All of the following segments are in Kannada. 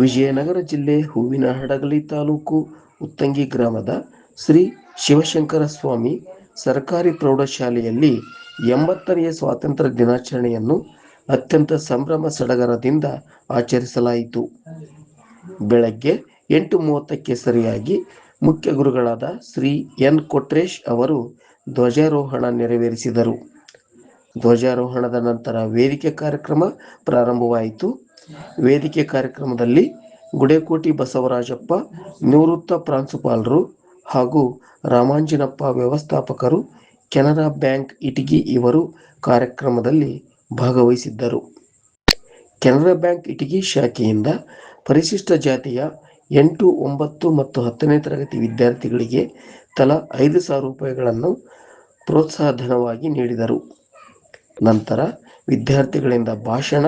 ವಿಜಯನಗರ ಜಿಲ್ಲೆ ಹೂವಿನಹಡಗಲಿ ತಾಲೂಕು ಉತ್ತಂಗಿ ಗ್ರಾಮದ ಶ್ರೀ ಶಿವಶಂಕರ ಸ್ವಾಮಿ ಸರ್ಕಾರಿ ಪ್ರೌಢಶಾಲೆಯಲ್ಲಿ 80ನೇ ಸ್ವಾತಂತ್ರ್ಯ ದಿನಾಚರಣೆಯನ್ನು ಅತ್ಯಂತ ಸಂಭ್ರಮ ಸಡಗರದಿಂದ ಆಚರಿಸಲಾಯಿತು. ಬೆಳಗ್ಗೆ 8:30ಕ್ಕೆ ಸರಿಯಾಗಿ ಮುಖ್ಯ ಗುರುಗಳಾದ ಶ್ರೀ ಎನ್ ಕೊಟ್ರೇಶ್ ಅವರು ಧ್ವಜಾರೋಹಣ ನೆರವೇರಿಸಿದರು. ಧ್ವಜಾರೋಹಣದ ನಂತರ ವೇದಿಕೆ ಕಾರ್ಯಕ್ರಮ ಪ್ರಾರಂಭವಾಯಿತು. ವೇದಿಕೆ ಕಾರ್ಯಕ್ರಮದಲ್ಲಿ ಗುಡೇಕೋಟಿ ಬಸವರಾಜಪ್ಪ ನಿವೃತ್ತ ಪ್ರಾಂಶುಪಾಲರು ಹಾಗೂ ರಾಮಾಂಜಿನಪ್ಪ ವ್ಯವಸ್ಥಾಪಕರು, ಕೆನರಾ ಬ್ಯಾಂಕ್ ಇಟಗಿ ಇವರು ಕಾರ್ಯಕ್ರಮದಲ್ಲಿ ಭಾಗವಹಿಸಿದ್ದರು. ಕೆನರಾ ಬ್ಯಾಂಕ್ ಇಟಗಿ ಶಾಖೆಯಿಂದ ಪರಿಶಿಷ್ಟ ಜಾತಿಯ 8, 9 ಮತ್ತು 10ನೇ ತರಗತಿ ವಿದ್ಯಾರ್ಥಿಗಳಿಗೆ ತಲಾ 5,000 ರೂಪಾಯಿಗಳನ್ನು ಪ್ರೋತ್ಸಾಹಧನವಾಗಿ ನೀಡಿದರು. ನಂತರ ವಿದ್ಯಾರ್ಥಿಗಳಿಂದ ಭಾಷಣ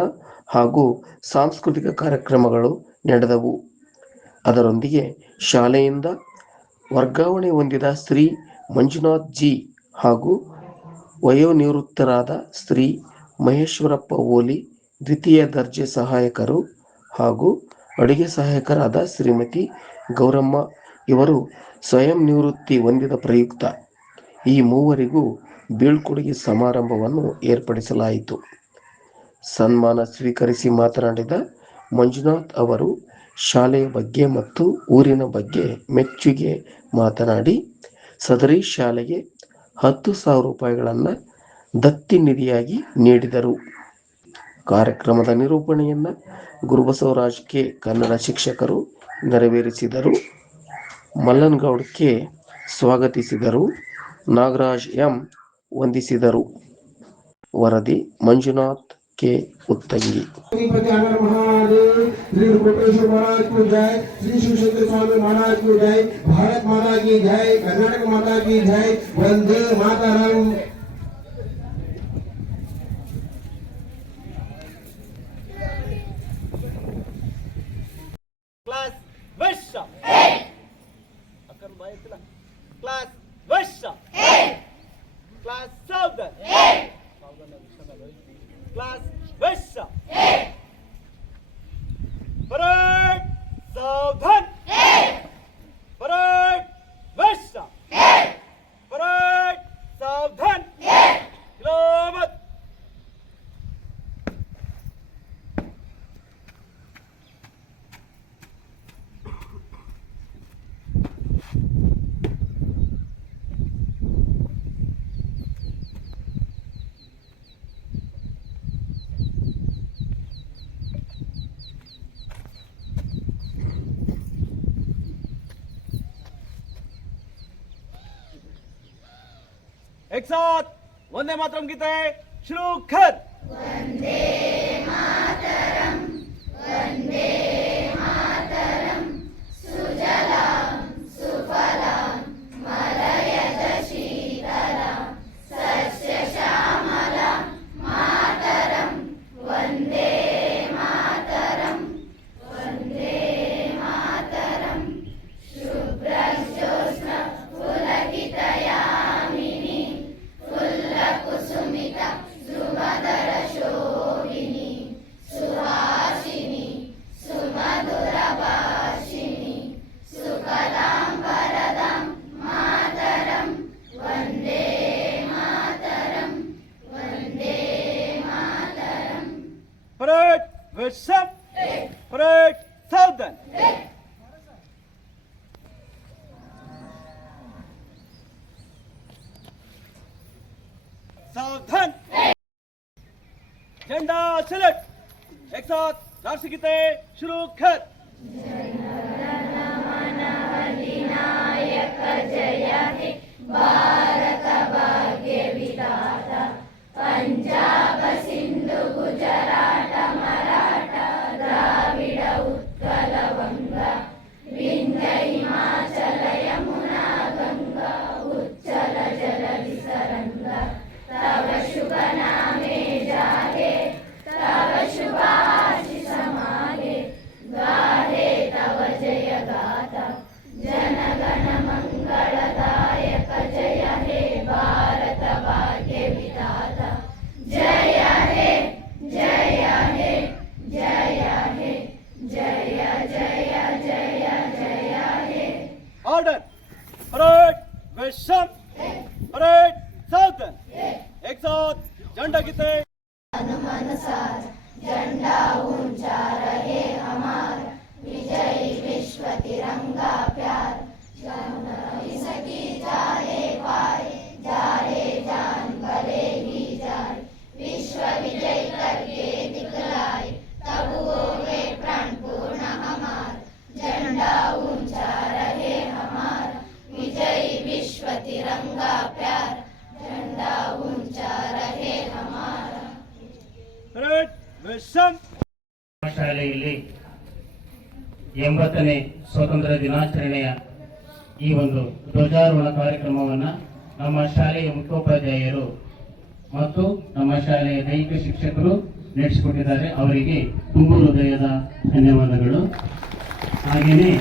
ಹಾಗೂ ಸಾಂಸ್ಕೃತಿಕ ಕಾರ್ಯಕ್ರಮಗಳು ನಡೆದವು. ಅದರೊಂದಿಗೆ ಶಾಲೆಯಿಂದ ವರ್ಗಾವಣೆ ಹೊಂದಿದ ಶ್ರೀ ಮಂಜುನಾಥ್ ಜಿ ಹಾಗೂ ವಯೋನಿವೃತ್ತರಾದ ಶ್ರೀ ಮಹೇಶ್ವರಪ್ಪ ಓಲಿ ದ್ವಿತೀಯ ದರ್ಜೆ ಸಹಾಯಕರು ಹಾಗೂ ಅಡುಗೆ ಸಹಾಯಕರಾದ ಶ್ರೀಮತಿ ಗೌರಮ್ಮ ಇವರು ಸ್ವಯಂ ನಿವೃತ್ತಿ ಹೊಂದಿದ ಪ್ರಯುಕ್ತ ಈ ಮೂವರಿಗೂ ಬೀಳ್ಕೊಡುಗೆ ಸಮಾರಂಭವನ್ನು ಏರ್ಪಡಿಸಲಾಯಿತು. ಸನ್ಮಾನ ಸ್ವೀಕರಿಸಿ ಮಾತನಾಡಿದ ಮಂಜುನಾಥ್ ಅವರು ಶಾಲೆಯ ಬಗ್ಗೆ ಮತ್ತು ಊರಿನ ಬಗ್ಗೆ ಮೆಚ್ಚುಗೆ ಮಾತನಾಡಿ, ಸದರಿ ಶಾಲೆಗೆ 10,000 ರೂಪಾಯಿಗಳನ್ನು ದತ್ತಿ ನಿಧಿಯಾಗಿ ನೀಡಿದರು. ಕಾರ್ಯಕ್ರಮದ ನಿರೂಪಣೆಯನ್ನು ಗುರುಬಸವರಾಜ್ ಕೆ ಕನ್ನಡ ಶಿಕ್ಷಕರು ನೆರವೇರಿಸಿದರು. ಮಲ್ಲನಗೌಡ್ ಕೆ ಸ್ವಾಗತಿಸಿದರು. ನಾಗರಾಜ್ ಎಂ ವಂದಿಸಿದರು. ವರದಿ ಮಂಜುನಾಥ್ ಕೆ ಉತ್ತಂಗಿ. श्री शिवशंकर स्वामी महाराज की जय, भारत माता की जय, कर्नाटक माता की जय, वंदे मातरम। क्लास वैश्य अकन बायतला क्लास वैश्य क्लास सावधान क्लास वैश्य परेड सावधान परेड वैश्य परेड सावधान सलामत। एक साथ वंदे मातरम गीत है शुरू कर। वंदे मातरम वंदे मातरम सुजलाम सुफलाम मलयज शीतलाम सस्य श्यामलाम मातरम वंदे मातरम वंदे मातरम शुभ्रज्योत्स्ना पुलकितयामिनी फुल्लकुसुमिता सुमधुर शोभिनी सुहासिनी सुमधुरभाषिणी सुकलां वरदां मातरं वन्दे मातरं वन्दे मातरं। परेड विश्व परेड सावधान सावधान झंडा सलट। एक साथ राष्ट्रीय गीत शुरू कर। जनगणमनविनायक जय हे भारत भाग्य विधाता पंजाब सिंधु गुजरात मराठा द्राविड उत्कल वंगा विंध्य हिमाचल यमुना गंगा उच्चल जलधि तरंगा तव शुभ नामे जागे तव शुभाशिष मागे गाहे तव जय गाथा जनगण मंगलदायक जय हे परेड सावधान। एक साथ झंडा गीते। झंडा ऊंचा रहे हमारा, विजय विश्व तिरंगा प्यार, सकी जाए पाए, जाए जान भले ही जाए, विश्व विजय करके दिखलाए, तब होवे प्राण पूर्ण हमार। झंडा ऊंचा रहे हमारा, विजय विश्व तिरंगा प्यार, झंडा ऊंचा रहे हमारा। परेड विषम। ಶಾಲೆಯಲ್ಲಿ 80ನೇ ಸ್ವಾತಂತ್ರ್ಯ ದಿನಾಚರಣೆಯ ಈ ಒಂದು ಧ್ವಜಾರೋಹಣ ಕಾರ್ಯಕ್ರಮವನ್ನು ನಮ್ಮ ಶಾಲೆಯ ಮುಖ್ಯೋಪಾಧ್ಯಾಯರು ಮತ್ತು ನಮ್ಮ ಶಾಲೆಯ ದೈಹಿಕ ಶಿಕ್ಷಕರು ನಡೆಸಿಕೊಟ್ಟಿದ್ದಾರೆ. ಅವರಿಗೆ ತುಂಬ ಹೃದಯದ ಧನ್ಯವಾದಗಳು. ಹಾಗೆಯೇ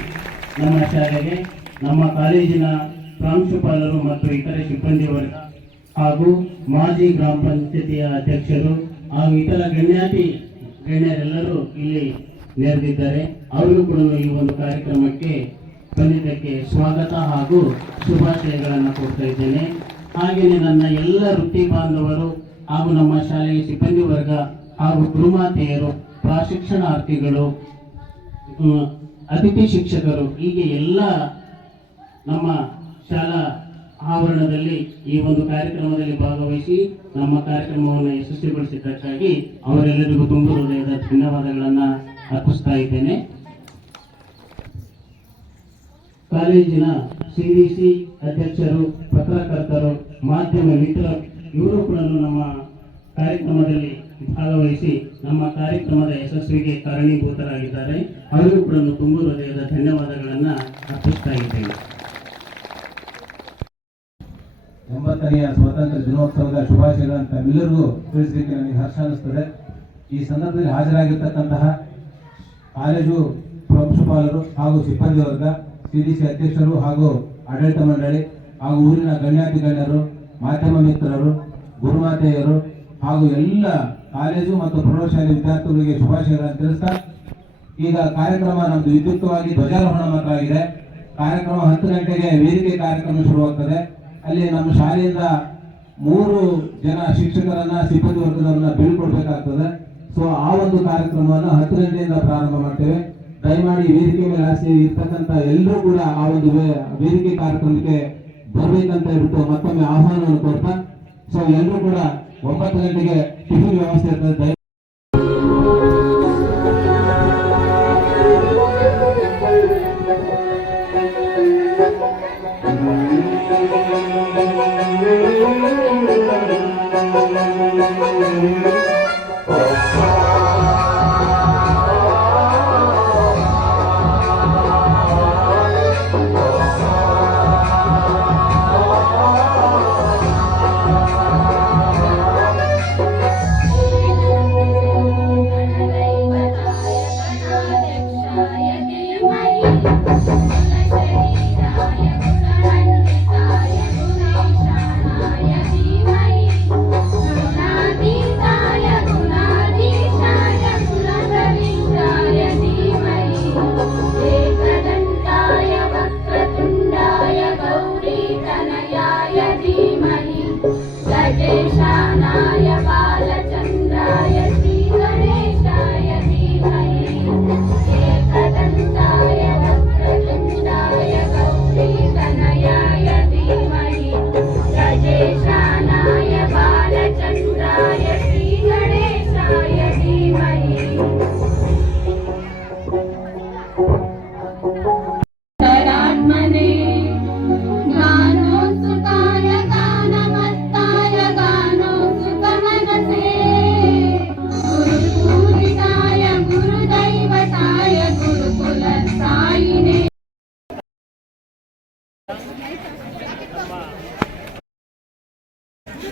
ನಮ್ಮ ಶಾಲೆಗೆ ನಮ್ಮ ಕಾಲೇಜಿನ ಪ್ರಾಂಶುಪಾಲರು ಮತ್ತು ಇತರೆ ಸಿಬ್ಬಂದಿ ವರ್ಗ ಹಾಗೂ ಮಾಜಿ ಗ್ರಾಮ ಪಂಚಾಯತಿಯ ಅಧ್ಯಕ್ಷರು ಹಾಗೂ ಇತರ ಗಣ್ಯರೆಲ್ಲರೂ ಇಲ್ಲಿ ನೆರೆದಿದ್ದಾರೆ. ಅವರಿಗೂ ಕೂಡ ಈ ಒಂದು ಕಾರ್ಯಕ್ರಮಕ್ಕೆ ಬಂದಿದ್ದಕ್ಕೆ ಸ್ವಾಗತ ಹಾಗೂ ಶುಭಾಶಯಗಳನ್ನು ಕೊಡ್ತಾ ಇದ್ದೇನೆ. ಹಾಗೆಯೇ ನನ್ನ ಎಲ್ಲ ವೃತ್ತಿ ಬಾಂಧವರು ಹಾಗೂ ನಮ್ಮ ಶಾಲೆಯ ಸಿಬ್ಬಂದಿ ವರ್ಗ ಹಾಗೂ ಗುರುಮಾತೆಯರು, ಪ್ರಶಿಕ್ಷಣಾರ್ಥಿಗಳು, ಅತಿಥಿ ಶಿಕ್ಷಕರು, ಹೀಗೆ ಎಲ್ಲ ನಮ್ಮ ಶಾಲಾ ಆವರಣದಲ್ಲಿ ಈ ಒಂದು ಕಾರ್ಯಕ್ರಮದಲ್ಲಿ ಭಾಗವಹಿಸಿ ನಮ್ಮ ಕಾರ್ಯಕ್ರಮವನ್ನು ಯಶಸ್ವಿಗೊಳಿಸಿದ್ದಕ್ಕಾಗಿ ಅವರೆಲ್ಲರಿಗೂ ತುಂಬ ಹೃದಯದ ಧನ್ಯವಾದಗಳನ್ನು ಅರ್ಪಿಸ್ತಾ ಇದ್ದೇನೆ. ಕಾಲೇಜಿನ ಸಿಡಿಸಿ ಅಧ್ಯಕ್ಷರು, ಪತ್ರಕರ್ತರು, ಮಾಧ್ಯಮ ಮಿತ್ರರು ಇವರು ಕೂಡ ನಮ್ಮ ಕಾರ್ಯಕ್ರಮದಲ್ಲಿ ಭಾಗವಹಿಸಿ ನಮ್ಮ ಕಾರ್ಯಕ್ರಮದ ಯಶಸ್ವಿಗೆ ಕಾರಣೀಭೂತರಾಗಿದ್ದಾರೆ. ಅವರಿಗೂ ಕೂಡ ತುಂಬ ಹೃದಯದ ಧನ್ಯವಾದಗಳನ್ನು ಅರ್ಪಿಸ್ತಾ ಇದ್ದೇನೆ. 80ನೇ ಸ್ವಾತಂತ್ರ್ಯ ದಿನೋತ್ಸವದ ಶುಭಾಶಯಗಳನ್ನು ತಮ್ಮೆಲ್ಲರಿಗೂ ತಿಳಿಸಲಿಕ್ಕೆ ನನಗೆ ಹರ್ಷ ಅನಿಸ್ತದೆ. ಈ ಸಂದರ್ಭದಲ್ಲಿ ಹಾಜರಾಗಿರ್ತಕ್ಕಂತಹ ಕಾಲೇಜು ಪ್ರಾಂಶುಪಾಲರು ಹಾಗೂ ಸಿಬ್ಬಂದಿ ವರ್ಗ, ಸಿಡಿಸಿ ಅಧ್ಯಕ್ಷರು ಹಾಗೂ ಆಡಳಿತ ಮಂಡಳಿ ಹಾಗೂ ಊರಿನ ಗಣ್ಯಾತಿ ಗಣ್ಯರು, ಮಾಧ್ಯಮ ಮಿತ್ರರು, ಗುರುಮಾತೆಯರು ಹಾಗೂ ಎಲ್ಲ ಕಾಲೇಜು ಮತ್ತು ಪ್ರೌಢಶಾಲೆ ವಿದ್ಯಾರ್ಥಿಗಳಿಗೆ ಶುಭಾಶಯಗಳನ್ನು ತಿಳಿಸ್ತಾ, ಈಗ ಕಾರ್ಯಕ್ರಮ ನಮ್ದು ವಿದ್ಯುಕ್ತವಾಗಿ ಧ್ವಜಾರೋಹಣ ಮಾತ್ರ ಆಗಿದೆ. ಕಾರ್ಯಕ್ರಮ 10 ಗಂಟೆಗೆ ವೇದಿಕೆ ಕಾರ್ಯಕ್ರಮ ಶುರುವಾಗ್ತದೆ. ಅಲ್ಲಿ ನಮ್ಮ ಶಾಲೆಯಿಂದ 3 ಜನ ಶಿಕ್ಷಕರನ್ನ, ಸಿಬ್ಬಂದಿ ವರ್ಗದವರನ್ನ ಬೀಳ್ಕೊಡ್ಬೇಕಾಗ್ತದೆ. ಸೊ ಆ ಒಂದು ಕಾರ್ಯಕ್ರಮವನ್ನು 10 ಗಂಟೆಯಿಂದ ಪ್ರಾರಂಭ ಮಾಡ್ತೇವೆ. ದಯಮಾಡಿ ವೇದಿಕೆ ಮೇಲೆ ಆಸೆ ಇರ್ತಕ್ಕಂಥ ಎಲ್ಲರೂ ಕೂಡ ಆ ಒಂದು ವೇದಿಕೆ ಕಾರ್ಯಕ್ರಮಕ್ಕೆ ಬರ್ಬೇಕಂತ ಹೇಳ್ಬಿಟ್ಟು ಮತ್ತೊಮ್ಮೆ ಆಹ್ವಾನವನ್ನು ಕೊಡ್ತಾ, ಸೊ ಎಲ್ಲರೂ ಕೂಡ 9 ಗಂಟೆಗೆ ಟಿಫಿನ್ ವ್ಯವಸ್ಥೆ ಇರ್ತದೆ.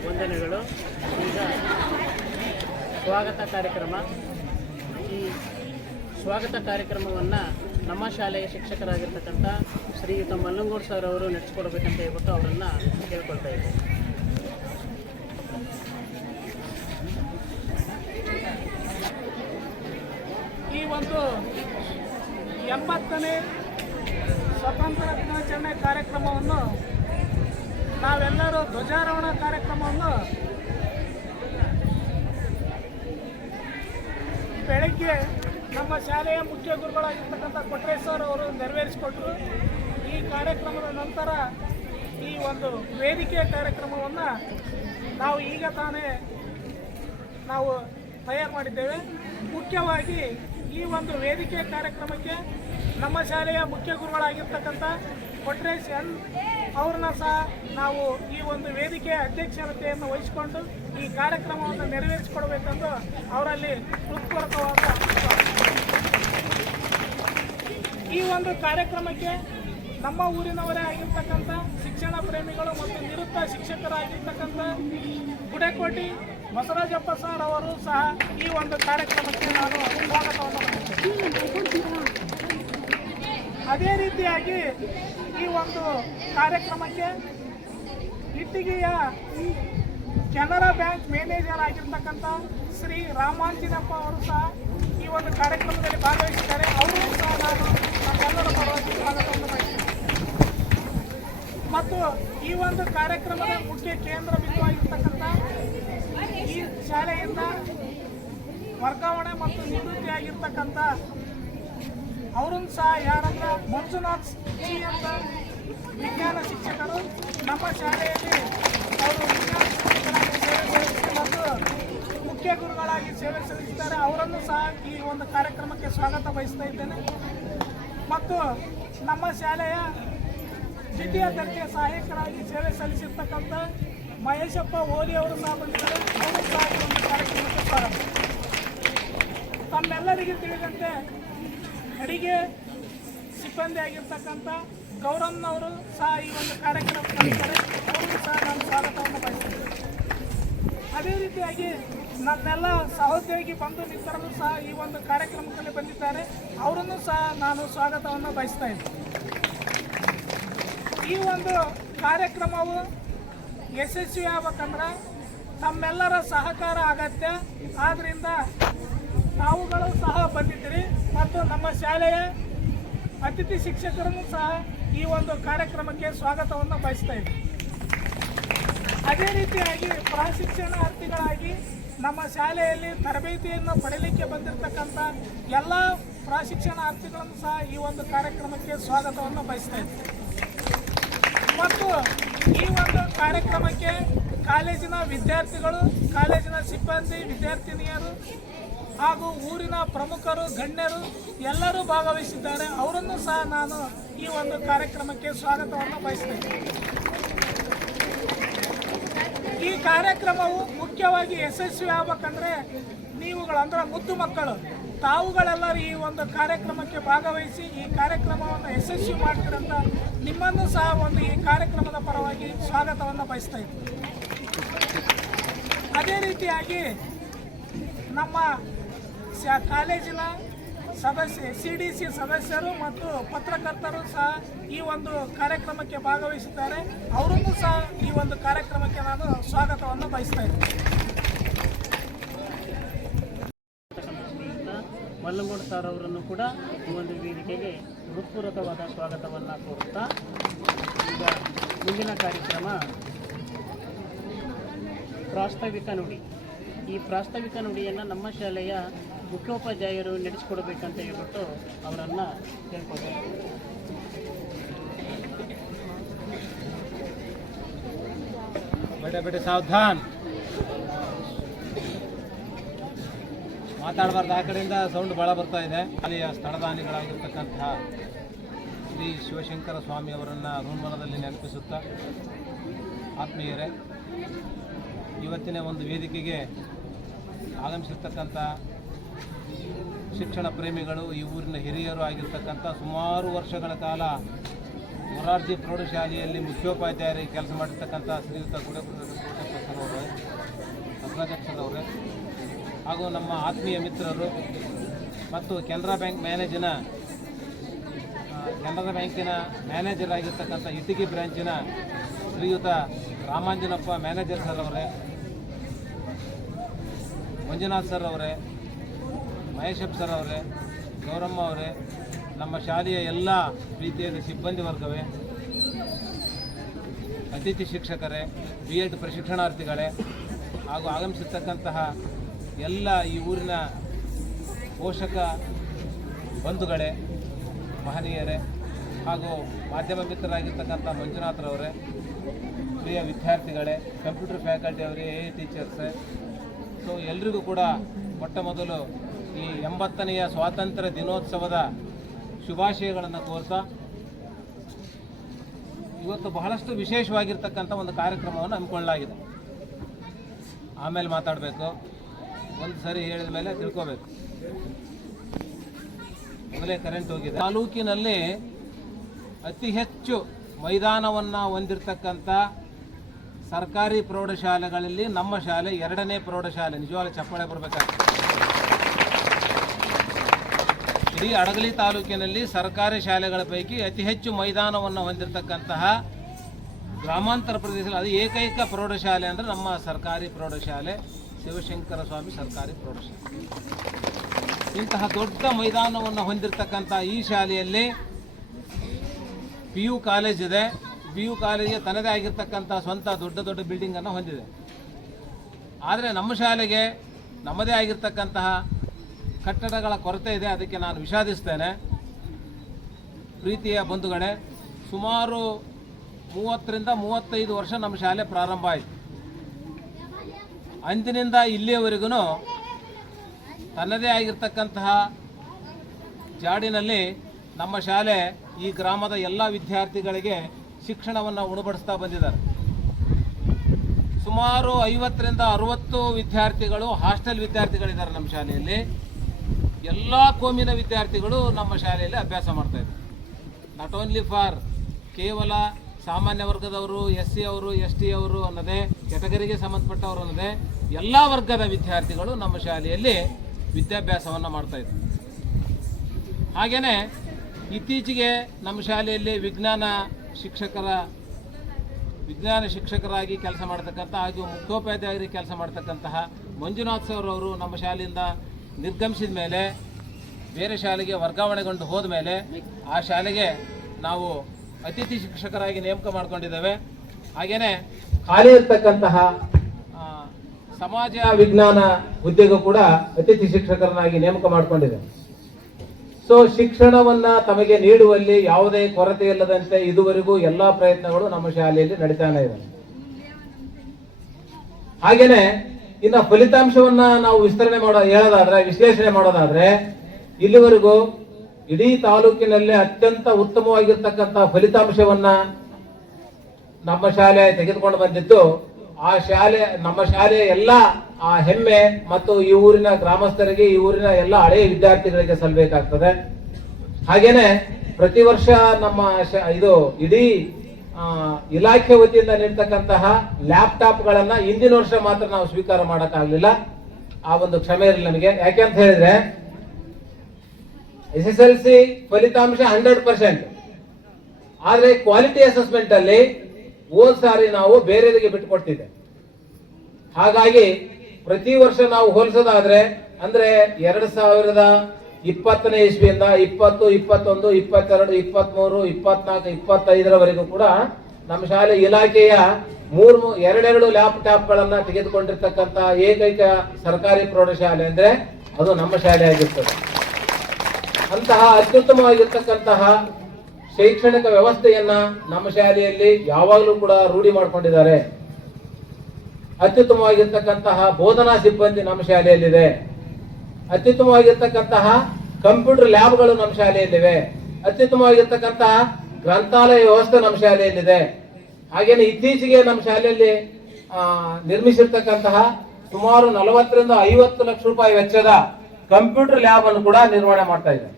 ವಂದನೆಗಳು. ಈಗ ಸ್ವಾಗತ ಕಾರ್ಯಕ್ರಮ. ಈ ಸ್ವಾಗತ ಕಾರ್ಯಕ್ರಮವನ್ನು ನಮ್ಮ ಶಾಲೆಯ ಶಿಕ್ಷಕರಾಗಿರ್ತಕ್ಕಂಥ ಶ್ರೀಯುತ ಮಲ್ಲಂಗೌಡ್ ಸರ್ ಅವರು ನಡೆಸಿಕೊಡ್ಬೇಕಂತ ಹೇಳ್ಬಿಟ್ಟು ಅವರನ್ನು ಕೇಳ್ಕೊಳ್ತಾ ಇದ್ದೇವೆ. ಈ ಒಂದು 80ನೇ ಸ್ವಾತಂತ್ರ್ಯ ದಿನಾಚರಣೆ ಕಾರ್ಯಕ್ರಮವನ್ನು ನಾವೆಲ್ಲರೂ ಧ್ವಜಾರೋಹಣ ಕಾರ್ಯಕ್ರಮವನ್ನು ಬೆಳಗ್ಗೆ ನಮ್ಮ ಶಾಲೆಯ ಮುಖ್ಯ ಗುರುಗಳಾಗಿರ್ತಕ್ಕಂಥ ಕೊಟ್ರೇಶ್ವರ್ ಅವರು ನೆರವೇರಿಸಿಕೊಟ್ರು. ಈ ಕಾರ್ಯಕ್ರಮದ ನಂತರ ಈ ಒಂದು ವೇದಿಕೆಯ ಕಾರ್ಯಕ್ರಮವನ್ನು ನಾವು ಈಗ ತಾನೇ ತಯಾರು ಮಾಡಿದ್ದೇವೆ. ಮುಖ್ಯವಾಗಿ ಈ ಒಂದು ವೇದಿಕೆಯ ಕಾರ್ಯಕ್ರಮಕ್ಕೆ ನಮ್ಮ ಶಾಲೆಯ ಮುಖ್ಯ ಗುರುಗಳಾಗಿರ್ತಕ್ಕಂಥ ಕೊಟ್ರೇಶ್ ಎನ್ ಅವ್ರನ್ನ ಸಹ ನಾವು ಈ ಒಂದು ವೇದಿಕೆಯ ಅಧ್ಯಕ್ಷತೆಯನ್ನು ವಹಿಸಿಕೊಂಡು ಈ ಕಾರ್ಯಕ್ರಮವನ್ನು ನೆರವೇರಿಸಿಕೊಡಬೇಕೆಂದು ಅವರಲ್ಲಿ ಹೃತ್ಪೂರ್ವಕವಾದ ಈ ಒಂದು ಕಾರ್ಯಕ್ರಮಕ್ಕೆ ನಮ್ಮ ಊರಿನವರೇ ಆಗಿರ್ತಕ್ಕಂಥ ಶಿಕ್ಷಣ ಪ್ರೇಮಿಗಳು ಮತ್ತು ನಿವೃತ್ತ ಶಿಕ್ಷಕರಾಗಿರ್ತಕ್ಕಂಥ ಗುಡೇಕೋಟಿ ಬಸವರಾಜಪ್ಪ ಸರ್ ಅವರು ಸಹ ಈ ಒಂದು ಕಾರ್ಯಕ್ರಮಕ್ಕೆ ನಾನು ಸ್ವಾಗತವನ್ನು ಮಾಡ್ತೇನೆ. ಅದೇ ರೀತಿಯಾಗಿ ಈ ಒಂದು ಕಾರ್ಯಕ್ರಮಕ್ಕೆ ಇಟ್ಟಿಗೆಯ ಕೆನರಾ ಬ್ಯಾಂಕ್ ಮ್ಯಾನೇಜರ್ ಆಗಿರ್ತಕ್ಕಂಥ ಶ್ರೀ ರಾಮಾಂಜಿನಪ್ಪ ಅವರು ಸಹ ಈ ಒಂದು ಕಾರ್ಯಕ್ರಮದಲ್ಲಿ ಭಾಗವಹಿಸಿದ್ದಾರೆ. ಅವರು ಸಹ ನಾನು ನಮ್ಮೆಲ್ಲರ ಪರವಾಗಿ ಸ್ವಾಗತವನ್ನು ಮಾಡ್ತೇನೆ. ಮತ್ತು ಈ ಒಂದು ಕಾರ್ಯಕ್ರಮದ ಮುಖ್ಯ ಕೇಂದ್ರ ಬಿಂದುವಾಗಿರ್ತಕ್ಕಂಥ ಈ ಶಾಲೆಯಿಂದ ವರ್ಗಾವಣೆ ಮತ್ತು ನಿವೃತ್ತಿಯಾಗಿರ್ತಕ್ಕಂಥ ಅವರನ್ನು ಸಹ ಯಾರಂದ್ರೆ ಮಂಜುನಾಥ್ ಜಿ ಅಂತ ವಿಜ್ಞಾನ ಶಿಕ್ಷಕರು ನಮ್ಮ ಶಾಲೆಯಲ್ಲಿ ಅವರು ವಿಜ್ಞಾನ ಶಿಕ್ಷಕರಾಗಿ ಸೇವೆ ಸಲ್ಲಿಸಿ ಮತ್ತು ಮುಖ್ಯ ಗುರುಗಳಾಗಿ ಸೇವೆ ಸಲ್ಲಿಸಿದ್ದಾರೆ. ಅವರನ್ನು ಸಹ ಈ ಒಂದು ಕಾರ್ಯಕ್ರಮಕ್ಕೆ ಸ್ವಾಗತ ಬಯಸ್ತಾ ಇದ್ದೇನೆ. ಮತ್ತು ನಮ್ಮ ಶಾಲೆಯ ದ್ವಿತೀಯ ದರ್ಜೆ ಸಹಾಯಕರಾಗಿ ಸೇವೆ ಸಲ್ಲಿಸಿರ್ತಕ್ಕಂಥ ಮಹೇಶಪ್ಪ ಓಲಿ ಅವರು ಸಹ ಬಂದಿದ್ದಾರೆ. ಅವರು ಸಹ ಈ ಒಂದು ಕಾರ್ಯಕ್ರಮಕ್ಕೆ ಸ್ವಾಗತ. ತಮ್ಮೆಲ್ಲರಿಗೂ ತಿಳಿದಂತೆ ಅಡಿಗೆ ಸಿಬ್ಬಂದಿ ಆಗಿರ್ತಕ್ಕಂಥ ಗೌರವ್ನವರು ಸಹ ಈ ಒಂದು ಕಾರ್ಯಕ್ರಮಕ್ಕೆ ಬಂದಿದ್ದಾರೆ. ಅವರಿಗೂ ಸಹ ನಾನು ಸ್ವಾಗತವನ್ನು ಬಯಸ್ತೇನೆ. ಅದೇ ರೀತಿಯಾಗಿ ನನ್ನೆಲ್ಲ ಸಹೋದ್ಯೋಗಿ ಬಂಧು ಮಿತ್ರರು ಸಹ ಈ ಒಂದು ಕಾರ್ಯಕ್ರಮದಲ್ಲಿ ಬಂದಿದ್ದಾರೆ. ಅವರನ್ನು ಸಹ ನಾನು ಸ್ವಾಗತವನ್ನು ಬಯಸ್ತಾ ಇದ್ದೇನೆ. ಈ ಒಂದು ಕಾರ್ಯಕ್ರಮವು ಯಶಸ್ವಿ ಆಗ್ಬೇಕಂದ್ರೆ ತಮ್ಮೆಲ್ಲರ ಸಹಕಾರ ಅಗತ್ಯ. ಆದ್ದರಿಂದ ತಾವುಗಳು ಸಹ ಬಂದಿದ್ದೀರಿ ಮತ್ತು ನಮ್ಮ ಶಾಲೆಯ ಅತಿಥಿ ಶಿಕ್ಷಕರನ್ನು ಸಹ ಈ ಒಂದು ಕಾರ್ಯಕ್ರಮಕ್ಕೆ ಸ್ವಾಗತವನ್ನು ಬಯಸ್ತಾ ಇದ್ದೀವಿ. ಅದೇ ರೀತಿಯಾಗಿ ಪ್ರಶಿಕ್ಷಣಾರ್ಥಿಗಳಾಗಿ ನಮ್ಮ ಶಾಲೆಯಲ್ಲಿ ತರಬೇತಿಯನ್ನು ಪಡೆಯಲಿಕ್ಕೆ ಬಂದಿರತಕ್ಕಂಥ ಎಲ್ಲ ಪ್ರಶಿಕ್ಷಣಾರ್ಥಿಗಳನ್ನು ಸಹ ಈ ಒಂದು ಕಾರ್ಯಕ್ರಮಕ್ಕೆ ಸ್ವಾಗತವನ್ನು ಬಯಸ್ತಾ ಇದ್ದೀವಿ. ಮತ್ತು ಈ ಒಂದು ಕಾರ್ಯಕ್ರಮಕ್ಕೆ ಕಾಲೇಜಿನ ವಿದ್ಯಾರ್ಥಿಗಳು, ಕಾಲೇಜಿನ ಸಿಬ್ಬಂದಿ, ವಿದ್ಯಾರ್ಥಿನಿಯರು ಹಾಗೂ ಊರಿನ ಪ್ರಮುಖರು, ಗಣ್ಯರು ಎಲ್ಲರೂ ಭಾಗವಹಿಸಿದ್ದಾರೆ. ಅವರನ್ನು ಸಹ ನಾನು ಈ ಒಂದು ಕಾರ್ಯಕ್ರಮಕ್ಕೆ ಸ್ವಾಗತವನ್ನು ಬಯಸ್ತೇನೆ. ಈ ಕಾರ್ಯಕ್ರಮವು ಮುಖ್ಯವಾಗಿ ಯಶಸ್ವಿ ಆಗಬೇಕಂದ್ರೆ ನೀವುಗಳಂದ್ರೆ ಮುದ್ದು ಮಕ್ಕಳು ತಾವುಗಳೆಲ್ಲರೂ ಈ ಒಂದು ಕಾರ್ಯಕ್ರಮಕ್ಕೆ ಭಾಗವಹಿಸಿ ಈ ಕಾರ್ಯಕ್ರಮವನ್ನು ಯಶಸ್ವಿ ಮಾಡ್ತೀರಂತ ನಿಮ್ಮನ್ನು ಸಹ ಒಂದು ಈ ಕಾರ್ಯಕ್ರಮದ ಪರವಾಗಿ ಸ್ವಾಗತವನ್ನು ಬಯಸ್ತಾ ಇದ್ದೀನಿ. ಅದೇ ರೀತಿಯಾಗಿ ನಮ್ಮ ಕಾಲೇಜಿನ ಸದಸ್ಯ CDC ಸದಸ್ಯರು ಮತ್ತು ಪತ್ರಕರ್ತರು ಸಹ ಈ ಒಂದು ಕಾರ್ಯಕ್ರಮಕ್ಕೆ ಭಾಗವಹಿಸಿದ್ದಾರೆ. ಅವರನ್ನು ಸಹ ಈ ಒಂದು ಕಾರ್ಯಕ್ರಮಕ್ಕೆ ನಾನು ಸ್ವಾಗತವನ್ನು ಬಯಸ್ತಾ ಇದ್ದೀನಿ. ಮಲ್ಲಂಗೋಡ್ ಸರ್ ಅವರನ್ನು ಕೂಡ ಈ ಒಂದು ವೇದಿಕೆಗೆ ಹೃತ್ಪೂರ್ವಕವಾದ ಸ್ವಾಗತವನ್ನು ಕೋರುತ್ತಾ ಈಗ ಮುಂದಿನ ಕಾರ್ಯಕ್ರಮ ಪ್ರಾಸ್ತಾವಿಕ ನುಡಿ. ಈ ಪ್ರಾಸ್ತಾವಿಕ ನುಡಿಯನ್ನು ನಮ್ಮ ಶಾಲೆಯ ಮುಖ್ಯೋಪಾಧ್ಯಾಯರು ನಡೆಸಿಕೊಡಬೇಕಂತ ಹೇಳ್ಬಿಟ್ಟು ಅವರನ್ನು ಕೇಳ್ಕೊಳ್ಬೇಕು. ಬೇಟೆ ಸಾವಧಾನ್, ಮಾತಾಡಬಾರ್ದು. ಆ ಕಡೆಯಿಂದ ಸೌಂಡ್ ಭಾಳ ಬರ್ತಾ ಇದೆ. ಅಲ್ಲಿಯ ಸ್ಥಳದಾನಿಗಳಾಗಿರ್ತಕ್ಕಂತಹ ಶ್ರೀ ಶಿವಶಂಕರ ಸ್ವಾಮಿ ಅವರನ್ನು ಋಣಮನದಲ್ಲಿ ನೆನಪಿಸುತ್ತಾ, ಆತ್ಮೀಯರೇ, ಇವತ್ತಿನ ಒಂದು ವೇದಿಕೆಗೆ ಆಗಮಿಸಿರ್ತಕ್ಕಂಥ ಶಿಕ್ಷಣ ಪ್ರೇಮಿಗಳು, ಈ ಊರಿನ ಹಿರಿಯರು ಆಗಿರ್ತಕ್ಕಂಥ ಸುಮಾರು ವರ್ಷಗಳ ಕಾಲ ಮೊರಾರ್ಜಿ ಪ್ರೌಢಶಾಲೆಯಲ್ಲಿ ಮುಖ್ಯೋಪಾಧ್ಯಾಯರಿಗೆ ಕೆಲಸ ಮಾಡಿರ್ತಕ್ಕಂಥ ಶ್ರೀಯುತ ಗುಡೇಕೋಟೆಯವರೇ, ಬಸವರಾಜಪ್ಪರವರೇ, ಹಾಗೂ ನಮ್ಮ ಆತ್ಮೀಯ ಮಿತ್ರರು ಮತ್ತು ಕೆನರಾ ಬ್ಯಾಂಕಿನ ಮ್ಯಾನೇಜರ್ ಆಗಿರ್ತಕ್ಕಂಥ ಇಟಗಿ ಬ್ರಾಂಚಿನ ಶ್ರೀಯುತ ರಾಮಾಂಜನಪ್ಪ ಮ್ಯಾನೇಜರ್ ಸರ್ ಅವರೇ, ಮಂಜುನಾಥ್ ಸರ್ ಅವರೇ, ಮಹೇಶಪ್ಪ ಸರ್ ಅವರೇ, ಗೌರಮ್ಮ ಅವರೇ, ನಮ್ಮ ಶಾಲೆಯ ಎಲ್ಲ ಪ್ರೀತಿಯಾದ ಸಿಬ್ಬಂದಿ ವರ್ಗವೇ, ಅತಿಥಿ ಶಿಕ್ಷಕರೇ, B.Ed ಪ್ರಶಿಕ್ಷಣಾರ್ಥಿಗಳೇ ಹಾಗೂ ಆಗಮಿಸಿರ್ತಕ್ಕಂತಹ ಎಲ್ಲ ಈ ಊರಿನ ಪೋಷಕ ಬಂಧುಗಳೇ, ಮಹನೀಯರೇ ಹಾಗೂ ಮಾಧ್ಯಮ ಮಿತ್ರರಾಗಿರ್ತಕ್ಕಂಥ ಮಂಜುನಾಥ್ರವರೇ, ಪ್ರಿಯ ವಿದ್ಯಾರ್ಥಿಗಳೇ, ಕಂಪ್ಯೂಟರ್ ಫ್ಯಾಕಲ್ಟಿಯವರೇ, AA ಟೀಚರ್ಸೇ, ಸೊ ಎಲ್ರಿಗೂ ಕೂಡ ಮೊಟ್ಟ ಮೊದಲು ಈ 80ನೇ ಸ್ವಾತಂತ್ರ್ಯ ದಿನೋತ್ಸವದ ಶುಭಾಶಯಗಳನ್ನು ಕೋರ್ತಾ ಇವತ್ತು ಬಹಳಷ್ಟು ವಿಶೇಷವಾಗಿರ್ತಕ್ಕಂಥ ಒಂದು ಕಾರ್ಯಕ್ರಮವನ್ನು ಹಮ್ಮಿಕೊಳ್ಳಲಾಗಿದೆ. ಆಮೇಲೆ ಮಾತಾಡಬೇಕು, ಒಂದು ಸರಿ ಹೇಳಿದ ಮೇಲೆ ತಿಳ್ಕೋಬೇಕು. ಮೊದಲೇ ಕರೆಂಟ್ ಹೋಗಿದೆ. ತಾಲೂಕಿನಲ್ಲಿ ಅತಿ ಹೆಚ್ಚು ಮೈದಾನವನ್ನು ಹೊಂದಿರತಕ್ಕಂಥ ಸರ್ಕಾರಿ ಪ್ರೌಢಶಾಲೆಗಳಲ್ಲಿ ನಮ್ಮ ಶಾಲೆ 2ನೇ ಪ್ರೌಢಶಾಲೆ. ನಿಜವಾಗ್ಲೂ ಚಪ್ಪಾಳೆ ಬರಬೇಕಾಗ್ತದೆ. ಇಡೀ ಹಡಗಲಿ ತಾಲೂಕಿನಲ್ಲಿ ಸರ್ಕಾರಿ ಶಾಲೆಗಳ ಪೈಕಿ ಅತಿ ಹೆಚ್ಚು ಮೈದಾನವನ್ನು ಹೊಂದಿರತಕ್ಕಂತಹ ಗ್ರಾಮಾಂತರ ಪ್ರದೇಶದಲ್ಲಿ ಅದು ಏಕೈಕ ಪ್ರೌಢಶಾಲೆ ಅಂದರೆ ನಮ್ಮ ಸರ್ಕಾರಿ ಪ್ರೌಢಶಾಲೆ ಶಿವಶಂಕರ ಸ್ವಾಮಿ ಸರ್ಕಾರಿ ಪ್ರೌಢಶಾಲೆ. ಇಂತಹ ದೊಡ್ಡ ಮೈದಾನವನ್ನು ಹೊಂದಿರತಕ್ಕಂಥ ಈ ಶಾಲೆಯಲ್ಲಿ PU ಕಾಲೇಜ್ ಇದೆ. PU ಕಾಲೇಜಿಗೆ ತನ್ನದೇ ಆಗಿರ್ತಕ್ಕಂಥ ಸ್ವಂತ ದೊಡ್ಡ ದೊಡ್ಡ ಬಿಲ್ಡಿಂಗನ್ನು ಹೊಂದಿದೆ. ಆದರೆ ನಮ್ಮ ಶಾಲೆಗೆ ನಮ್ಮದೇ ಆಗಿರ್ತಕ್ಕಂತಹ ಕಟ್ಟಡಗಳ ಕೊರತೆ ಇದೆ. ಅದಕ್ಕೆ ನಾನು ವಿಷಾದಿಸ್ತೇನೆ. ಪ್ರೀತಿಯ ಬಂಧುಗಳೇ, ಸುಮಾರು 30ರಿಂದ 35 ವರ್ಷ ನಮ್ಮ ಶಾಲೆ ಪ್ರಾರಂಭ ಆಯಿತು. ಅಂದಿನಿಂದ ಇಲ್ಲಿಯವರೆಗೂ ತನ್ನದೇ ಆಗಿರ್ತಕ್ಕಂತಹ ಜಾಡಿನಲ್ಲಿ ನಮ್ಮ ಶಾಲೆ ಈ ಗ್ರಾಮದ ಎಲ್ಲ ವಿದ್ಯಾರ್ಥಿಗಳಿಗೆ ಶಿಕ್ಷಣವನ್ನು ಉಣಬಡಿಸ್ತಾ ಬಂದಿದ್ದಾರೆ. ಸುಮಾರು 50ರಿಂದ 60 ವಿದ್ಯಾರ್ಥಿಗಳು ಹಾಸ್ಟೆಲ್ ವಿದ್ಯಾರ್ಥಿಗಳಿದ್ದಾರೆ ನಮ್ಮ ಶಾಲೆಯಲ್ಲಿ. ಎಲ್ಲ ಕೋಮಿನ ವಿದ್ಯಾರ್ಥಿಗಳು ನಮ್ಮ ಶಾಲೆಯಲ್ಲಿ ಅಭ್ಯಾಸ ಮಾಡ್ತಾಯಿದ್ದಾರೆ. ನಾಟ್ ಓನ್ಲಿ ಫಾರ್ ಕೇವಲ ಸಾಮಾನ್ಯ ವರ್ಗದವರು, SC ಅವರು, ST ಅವರು ಅನ್ನೋದೇ, ಕೆಟಗರಿಗೆ ಸಂಬಂಧಪಟ್ಟವರು ಅನ್ನೋದೇ ಎಲ್ಲ ವರ್ಗದ ವಿದ್ಯಾರ್ಥಿಗಳು ನಮ್ಮ ಶಾಲೆಯಲ್ಲಿ ವಿದ್ಯಾಭ್ಯಾಸವನ್ನು ಮಾಡ್ತಾಯಿದ್ದಾರೆ. ಹಾಗೆಯೇ ಇತ್ತೀಚೆಗೆ ನಮ್ಮ ಶಾಲೆಯಲ್ಲಿ ವಿಜ್ಞಾನ ಶಿಕ್ಷಕರಾಗಿ ಕೆಲಸ ಮಾಡ್ತಕ್ಕಂಥ ಹಾಗೂ ಮುಖ್ಯೋಪಾಧ್ಯಾಯರಿಗೆ ಕೆಲಸ ಮಾಡ್ತಕ್ಕಂತಹ ಮಂಜುನಾಥ್ ಸರ್ ಅವರು ನಮ್ಮ ಶಾಲೆಯಿಂದ ನಿರ್ಗಮಿಸಿದ ಮೇಲೆ ಬೇರೆ ಶಾಲೆಗೆ ವರ್ಗಾವಣೆಗೊಂಡು ಹೋದ ಮೇಲೆ ಆ ಶಾಲೆಗೆ ನಾವು ಅತಿಥಿ ಶಿಕ್ಷಕರಾಗಿ ನೇಮಕ ಮಾಡ್ಕೊಂಡಿದ್ದೇವೆ. ಹಾಗೆಯೇ ಖಾಲಿ ಇರ್ತಕ್ಕಂತಹ ಸಮಾಜ ವಿಜ್ಞಾನ ಹುದ್ದೆಗೂ ಕೂಡ ಅತಿಥಿ ಶಿಕ್ಷಕರನ್ನಾಗಿ ನೇಮಕ ಮಾಡಿಕೊಂಡಿದ್ದೇವೆ. ಸೊ ಶಿಕ್ಷಣವನ್ನ ತಮಗೆ ನೀಡುವಲ್ಲಿ ಯಾವುದೇ ಕೊರತೆ ಇಲ್ಲದಂತೆ ಇದುವರೆಗೂ ಎಲ್ಲಾ ಪ್ರಯತ್ನಗಳು ನಮ್ಮ ಶಾಲೆಯಲ್ಲಿ ನಡೀತಾನೆ ಇದೆ. ಹಾಗೇನೆ ಇನ್ನು ಫಲಿತಾಂಶವನ್ನ ನಾವು ವಿಶ್ಲೇಷಣೆ ಮಾಡೋದಾದ್ರೆ ಇಲ್ಲಿವರೆಗೂ ಇಡೀ ತಾಲೂಕಿನಲ್ಲಿ ಅತ್ಯಂತ ಉತ್ತಮವಾಗಿರ್ತಕ್ಕಂಥ ಫಲಿತಾಂಶವನ್ನ ನಮ್ಮ ಶಾಲೆ ತೆಗೆದುಕೊಂಡು ಬಂದಿದ್ದು. ನಮ್ಮ ಶಾಲೆ ಎಲ್ಲ ಆ ಹೆಮ್ಮೆ ಮತ್ತು ಈ ಊರಿನ ಗ್ರಾಮಸ್ಥರಿಗೆ, ಈ ಊರಿನ ಎಲ್ಲ ಹಳೆಯ ವಿದ್ಯಾರ್ಥಿಗಳಿಗೆ ಸಲ್ಲಬೇಕಾಗ್ತದೆ. ಹಾಗೇನೆ ಪ್ರತಿ ವರ್ಷ ನಮ್ಮ ಇಡೀ ಇಲಾಖೆ ವತಿಯಿಂದ ನೀಡ್ತಕ್ಕಂತಹ ಲ್ಯಾಪ್ಟಾಪ್ಗಳನ್ನ ಹಿಂದಿನ ವರ್ಷ ಮಾತ್ರ ನಾವು ಸ್ವೀಕಾರ ಮಾಡಕ್ಕಾಗ್ಲಿಲ್ಲ. ಆ ಒಂದು ಕ್ಷಮೆ ಇರಲಿ ನಮಗೆ. ಯಾಕೆಂತ ಹೇಳಿದ್ರೆ SSLC ಫಲಿತಾಂಶ 100%, ಆದ್ರೆ ಕ್ವಾಲಿಟಿ ಅಸೆಸ್ಮೆಂಟ್ ಅಲ್ಲಿ ಹೋದ ಸಾರಿ ನಾವು ಬೇರೆಯವರಿಗೆ ಬಿಟ್ಟುಕೊಡ್ತಿದ್ದೆ. ಹಾಗಾಗಿ ಪ್ರತಿ ವರ್ಷ ನಾವು ಹೋಲಿಸೋದಾದ್ರೆ ಅಂದ್ರೆ 2020ನೇ ಇಸ್ವಿಯಿಂದ 20, 21, 22, 23, 24, 25ರವರೆಗೂ ಕೂಡ ನಮ್ಮ ಶಾಲೆ ಇಲಾಖೆಯ 2 ಲ್ಯಾಪ್ಟಾಪ್ಗಳನ್ನ ತೆಗೆದುಕೊಂಡಿರ್ತಕ್ಕಂಥ ಏಕೈಕ ಸರ್ಕಾರಿ ಪ್ರೌಢಶಾಲೆ ಅಂದ್ರೆ ಅದು ನಮ್ಮ ಶಾಲೆ ಆಗಿರ್ತದೆ. ಅಂತಹ ಅತ್ಯುತ್ತಮವಾಗಿರ್ತಕ್ಕಂತಹ ಶೈಕ್ಷಣಿಕ ವ್ಯವಸ್ಥೆಯನ್ನ ನಮ್ಮ ಶಾಲೆಯಲ್ಲಿ ಯಾವಾಗಲೂ ಕೂಡ ರೂಢಿ ಮಾಡಿಕೊಂಡಿದ್ದಾರೆ. ಅತ್ಯುತ್ತಮವಾಗಿರ್ತಕ್ಕಂತಹ ಬೋಧನಾ ಸಿಬ್ಬಂದಿ ನಮ್ಮ ಶಾಲೆಯಲ್ಲಿದೆ. ಅತ್ಯುತ್ತಮವಾಗಿರ್ತಕ್ಕಂತಹ ಕಂಪ್ಯೂಟರ್ ಲ್ಯಾಬ್ಗಳು ನಮ್ಮ ಶಾಲೆಯಲ್ಲಿವೆ. ಅತ್ಯುತ್ತಮವಾಗಿರ್ತಕ್ಕಂತಹ ಗ್ರಂಥಾಲಯ ವ್ಯವಸ್ಥೆ ನಮ್ಮ ಶಾಲೆಯಲ್ಲಿದೆ. ಹಾಗೇನೆ ಇತ್ತೀಚೆಗೆ ನಮ್ಮ ಶಾಲೆಯಲ್ಲಿ ನಿರ್ಮಿಸಿರ್ತಕ್ಕಂತಹ ಸುಮಾರು 40ರಿಂದ 50 ಲಕ್ಷ ರೂಪಾಯಿ ವೆಚ್ಚದ ಕಂಪ್ಯೂಟರ್ ಲ್ಯಾಬ್ ಅನ್ನು ಕೂಡ ನಿರ್ವಹಣೆ ಮಾಡ್ತಾ ಇದೆ.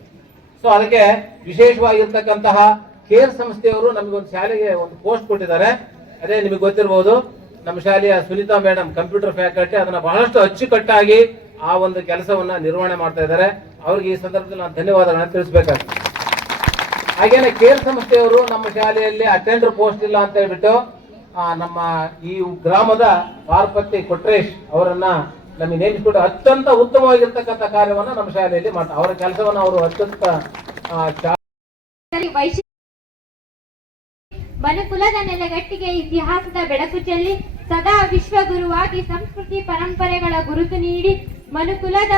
ಸೊ ಅದಕ್ಕೆ ವಿಶೇಷವಾಗಿರ್ತಕ್ಕಂತಹ ಕೇರ್ ಸಂಸ್ಥೆಯವರು ನಮಗೊಂದು ಶಾಲೆಗೆ ಒಂದು ಪೋಸ್ಟ್ ಕೊಟ್ಟಿದ್ದಾರೆ. ಅದೇ ನಿಮಗೆ ಗೊತ್ತಿರಬಹುದು, ನಮ್ಮ ಶಾಲೆಯ ಸುನೀತಾ ಮೇಡಮ್ ಕಂಪ್ಯೂಟರ್ ಫ್ಯಾಕಲ್ಟಿ ಅದನ್ನ ಬಹಳಷ್ಟು ಅಚ್ಚುಕಟ್ಟಾಗಿ ಆ ಒಂದು ಕೆಲಸವನ್ನ ನಿರ್ವಹಣೆ ಮಾಡ್ತಾ ಇದ್ದಾರೆ. ಅವ್ರಿಗೆ ಈ ಸಂದರ್ಭದಲ್ಲಿ ನಾನು ಧನ್ಯವಾದಗಳನ್ನ ತಿಳಿಸಬೇಕಾಗ್ತದೆ. ಹಾಗೇನೆ ಕೇರ್ ಸಂಸ್ಥೆಯವರು ನಮ್ಮ ಶಾಲೆಯಲ್ಲಿ ಅಟೆಂಡರ್ ಪೋಸ್ಟ್ ಇಲ್ಲ ಅಂತ ಹೇಳ್ಬಿಟ್ಟು ನಮ್ಮ ಈ ಗ್ರಾಮದ ಪಾರ್ಪತಿ ಕೊಟ್ರೇಶ್ ಅವರನ್ನ ನಮಗೆ ನೇಮಿಸಿಕೊಟ್ಟು ಅತ್ಯಂತ ಉತ್ತಮವಾಗಿರ್ತಕ್ಕಂಥ ಕಾರ್ಯವನ್ನ ನಮ್ಮ ಶಾಲೆಯಲ್ಲಿ ಮಾಡ್ತಾರೆ. ಅವರ ಕೆಲಸವನ್ನ ಅವರು ಅತ್ಯಂತ ಮನುಕುಲದ ನೆಲೆಗಟ್ಟಿಗೆ ಇತಿಹಾಸದ ಬೆಳಕು ಚೆಲ್ಲಿ ಸದಾ ವಿಶ್ವಗುರುವಾಗಿ ಸಂಸ್ಕೃತಿ ಪರಂಪರೆಗಳ ಗುರುತು ನೀಡಿ ಮನುಕುಲದ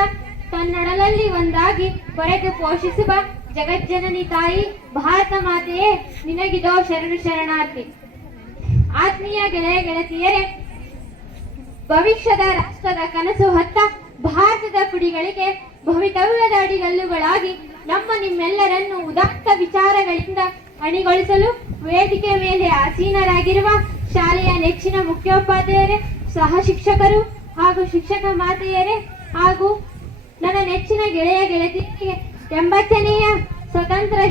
ತನ್ನೊಡಲಲ್ಲಿ ಒಂದಾಗಿ ಕೊರೆದು ಪೋಷಿಸುವ ಜಗಜ್ಜನನಿ ತಾಯಿ ಭಾರತ ಮಾತೆಯೇ ನಿನಗಿದೋ ಶರಣು ಶರಣಾರ್ಥಿ. ಆತ್ಮೀಯ ಗೆಳೆಯ ಗೆಳತಿಯರೇ, ಭವಿಷ್ಯದ ರಾಷ್ಟ್ರದ ಕನಸು ಹೊತ್ತ ಭಾರತದ ಕುಡಿಗಳಿಗೆ ಭವಿತವ್ಯದ ಅಡಿಗಲ್ಲುಗಳಾಗಿ ನಿಮ್ಮೆಲ್ಲರನ್ನು ಉದಾತ್ತ ವಿಚಾರಗಳಿಂದ ಅಣಿಗೊಳಿಸಲು ವೇದಿಕೆ ಮೇಲೆ ಆಸೀನರಾಗಿರುವ ಶಾಲೆಯ ನೆಚ್ಚಿನ ಮುಖ್ಯೋಪಾಧ್ಯಾಯರೇ, ಸಹ ಶಿಕ್ಷಕರು ಹಾಗೂ ಶಿಕ್ಷಕ ಮಾತೆಯರೇ ಹಾಗೂ ನನ್ನ ನೆಚ್ಚಿನ ಗೆಳೆಯ ಗೆಳತಿಯರಿಗೆ 80ನೇಯ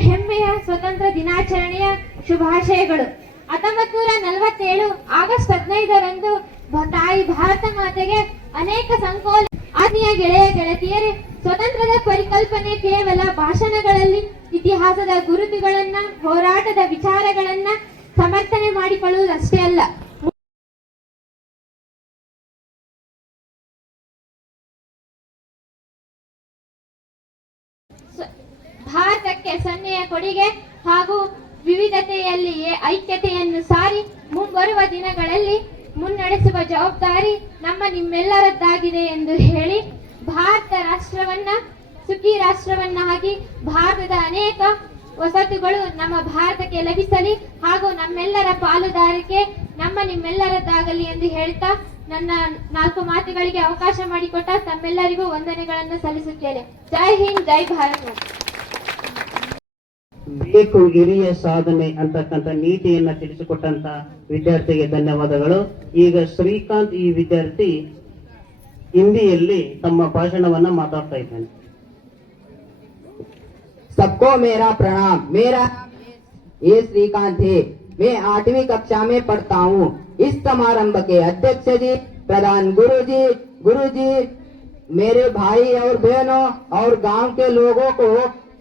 ಹೆಮ್ಮೆಯ ಸ್ವತಂತ್ರ ದಿನಾಚರಣೆಯ ಶುಭಾಶಯಗಳು. 1947 ಆಗಸ್ಟ್ 15ರಂದು ತಾಯಿ ಭಾರತ ಮಾತೆಗೆ ಅನೇಕ ಸಂಕೋಲ. ಆತ್ಮೀಯ ಗೆಳೆಯ ಗೆಳತಿಯರೇ, ಸ್ವತಂತ್ರದ ಪರಿಕಲ್ಪನೆ ಕೇವಲ ಭಾಷಣಗಳಲ್ಲಿ ಇತಿಹಾಸದ ಗುರುತುಗಳನ್ನ, ಹೋರಾಟದ ವಿಚಾರಗಳನ್ನ ಸಮರ್ಥನೆ ಮಾಡಿಕೊಳ್ಳುವುದಷ್ಟೇ ಅಲ್ಲ, ಭಾರತಕ್ಕೆ ಸೊನ್ನೆಯ ಕೊಡುಗೆ ಹಾಗೂ ವಿವಿಧತೆಯಲ್ಲಿ ಐಕ್ಯತೆಯನ್ನು ಸಾರಿ ಮುಂಬರುವ ದಿನಗಳಲ್ಲಿ ಮುನ್ನಡೆಸುವ ಜವಾಬ್ದಾರಿ ನಿಮ್ಮೆಲ್ಲರದ್ದಾಗಿದೆ ಎಂದು ಹೇಳಿ, ಭಾರತ ರಾಷ್ಟ್ರವನ್ನ ಸುಖಿ ರಾಷ್ಟ್ರವನ್ನಾಗಿ ಭಾರತದ ಅನೇಕ ವಸತುಗಳು ನಮ್ಮ ಭಾರತಕ್ಕೆ ಲಭಿಸಲಿ ಹಾಗೂ ನಮ್ಮೆಲ್ಲರ ಪಾಲುದಾರಿಕೆ ನಿಮ್ಮೆಲ್ಲರದ್ದಾಗಲಿ ಎಂದು ಹೇಳ್ತಾ ನನ್ನ 4 ಮಾತುಗಳಿಗೆ ಅವಕಾಶ ಮಾಡಿಕೊಟ್ಟ ತಮ್ಮೆಲ್ಲರಿಗೂ ವಂದನೆಗಳನ್ನು ಸಲ್ಲಿಸುತ್ತೇನೆ. ಜೈ ಹಿಂದ್, ಜೈ ಭಾರತ್. ಬೇಕು ಹಿರಿಯ ಸಾಧನೆ ಅಂತಕ್ಕಂಥ ನೀತಿಯನ್ನ ತಿಳಿಸಿಕೊಟ್ಟಂತ ವಿದ್ಯಾರ್ಥಿಗೆ ಧನ್ಯವಾದಗಳು. ಈಗ ಶ್ರೀಕಾಂತ್ ಈ ವಿದ್ಯಾರ್ಥಿ ಹಿಂದಿಯಲ್ಲಿ ತಮ್ಮ ಭಾಷಣವನ್ನ ಮಾತಾಡ್ತಾ ಇದ್ದಾನೆ. सबको मेरा प्रणाम। मेरा ये श्रीकांत है। मैं 8वीं कक्षा में पढ़ता हूँ। इस समारंभ के अध्यक्ष जी, प्रधान गुरुजी, मेरे भाई और बहनों और गांव के लोगों को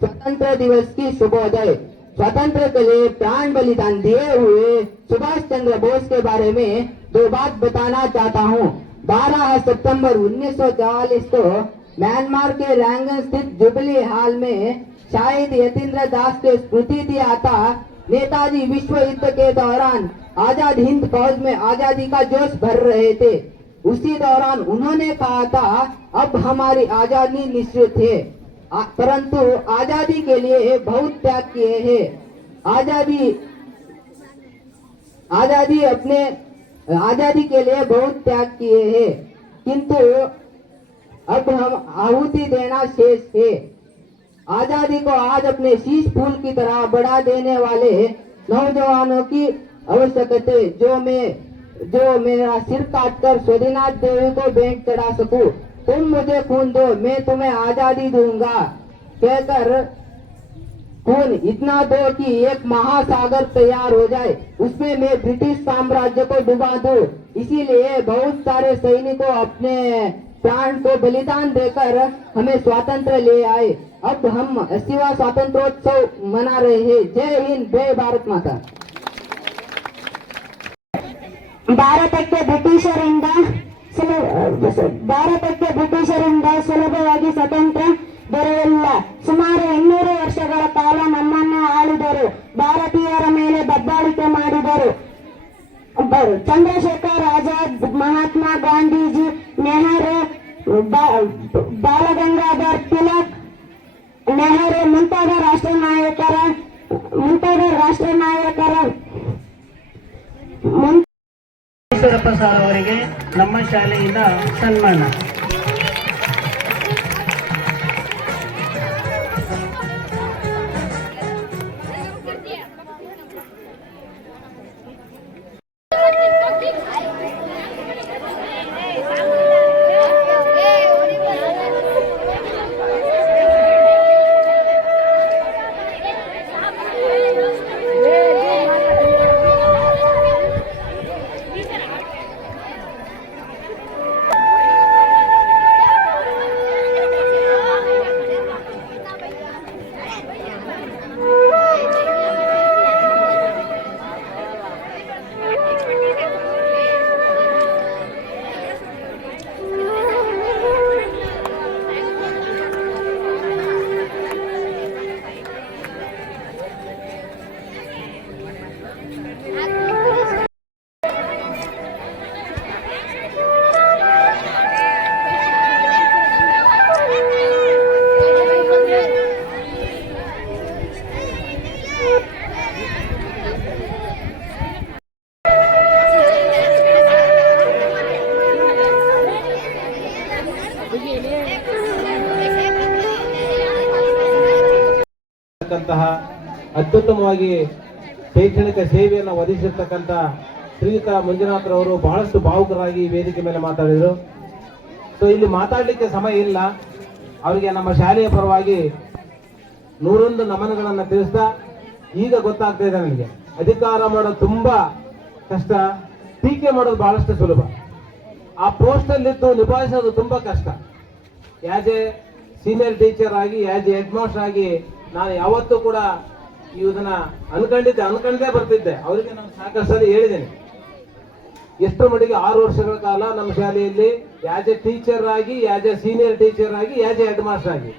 स्वतंत्र दिवस की शुभोदय। स्वतंत्र के लिए प्राण बलिदान दिए हुए सुभाष चंद्र बोस के बारे में 2 बात बताना चाहता हूँ। 12 सितंबर 1944 को म्यांमार के रैंगन स्थित जुबली हाल में शाहिद यतीन्द्र दास के स्मृति दिया था। नेताजी विश्व युद्ध के दौरान आजाद हिंद फौज में आजादी का जोश भर रहे थे। उसी दौरान उन्होंने कहा था, अब हमारी आजादी निश्चित है, परंतु आजादी के लिए बहुत त्याग किए हैं। आजादी के लिए बहुत त्याग किए हैं, किंतु अब हम आहुति देना शेष है। आजादी को आज अपने शीश फूल की तरह बढ़ा देने वाले नौजवानों की आवश्यकता, जो मेरा सिर काटकर स्वदिनाथ देवी को भेंट चढ़ा सकूं। तुम मुझे खून दो, मैं तुम्हें आजादी दूंगा कहकर खून इतना दो कि एक महासागर तैयार हो जाए, उसमें मैं ब्रिटिश साम्राज्य को डुबा दूं। इसीलिए बहुत सारे सैनिकों अपने प्राण को बलिदान देकर हमें स्वातंत्र ले आए। अब हम 80वां स्वातंत्रोत्सव मना रहे हैं। जय हिंद, जय भारत माता। ಭಾರತಕ್ಕೆ ಬ್ರಿಟಿಷರಿಂದ ಸುಲಭವಾಗಿ ಸ್ವತಂತ್ರ ದೊರೆಯಲಿಲ್ಲ. ಸುಮಾರು 200 ವರ್ಷಗಳ ಕಾಲ ನಮ್ಮನ್ನು ಆಳಿದರು. ಭಾರತೀಯರ ಮೇಲೆ ದಬ್ಬಾಳಿಕೆ ಮಾಡಿದರು. ಚಂದ್ರಶೇಖರ್ ಆಜಾದ್, ಮಹಾತ್ಮ ಗಾಂಧೀಜಿ, ನೆಹರು, ಬಾಲಗಂಗಾಧರ್ ತಿಲಕ್, ನೆಹರು ಮುಂತಾದ ರಾಷ್ಟ್ರ ನಾಯಕರ ಈಶ್ವರಪ್ಪ ಸರ್ ಅವರಿಗೆ ನಮ್ಮ ಶಾಲೆಯಿಂದ ಸನ್ಮಾನ. ಮಾಡಿರ್ತಕ್ಕಂತಹ ಅತ್ಯುತ್ತಮವಾಗಿ ಶೈಕ್ಷಣಿಕ ಸೇವೆಯನ್ನು ಒದಗಿಸಿರ್ತಕ್ಕಂಥ ಶ್ರೀಯುತ ಮಂಜುನಾಥ್ರವರು ಬಹಳಷ್ಟು ಭಾವುಕರಾಗಿ ಈ ವೇದಿಕೆ ಮೇಲೆ ಮಾತಾಡಿದರು. ಸೊ ಇಲ್ಲಿ ಮಾತಾಡಲಿಕ್ಕೆ ಸಮಯ ಇಲ್ಲ. ಅವರಿಗೆ ನಮ್ಮ ಶಾಲೆಯ ಪರವಾಗಿ 101 ನಮನಗಳನ್ನು ತಿಳಿಸ್ತಾ, ಈಗ ಗೊತ್ತಾಗ್ತಾ ಇದೆ ನನಗೆ ಅಧಿಕಾರ ಮಾಡೋದು ತುಂಬಾ ಕಷ್ಟ, ಟೀಕೆ ಮಾಡೋದು ಬಹಳಷ್ಟು ಸುಲಭ. ಆ ಪೋಸ್ಟ್ ಅಲ್ಲಿದ್ದು ನಿಭಾಯಿಸೋದು ತುಂಬಾ ಕಷ್ಟ. ಆಸ್ ಎ ಸೀನಿಯರ್ ಟೀಚರ್ ಆಗಿ, ಆಸ್ ಎ ಹೆಡ್ ಮಾಸ್ಟರ್ ಆಗಿ ನಾನು ಯಾವತ್ತೂ ಕೂಡ ಇದನ್ನ ಅನ್ಕೊಂಡೇ ಬರ್ತಿದ್ದೆ. ಅವರಿಗೆ ನಾನು ಸಾಕಷ್ಟು ಸಲ ಹೇಳಿದ್ದೇನೆ. ಎಷ್ಟರ ಮಟ್ಟಿಗೆ 6 ವರ್ಷಗಳ ಕಾಲ ನಮ್ಮ ಶಾಲೆಯಲ್ಲಿ ಆಸ್ ಎ ಟೀಚರ್ ಆಗಿ, ಆಸ್ ಎ ಸೀನಿಯರ್ ಟೀಚರ್ ಆಗಿ, ಆಸ್ ಎ ಹೆಡ್ ಮಾಸ್ಟರ್ ಆಗಿ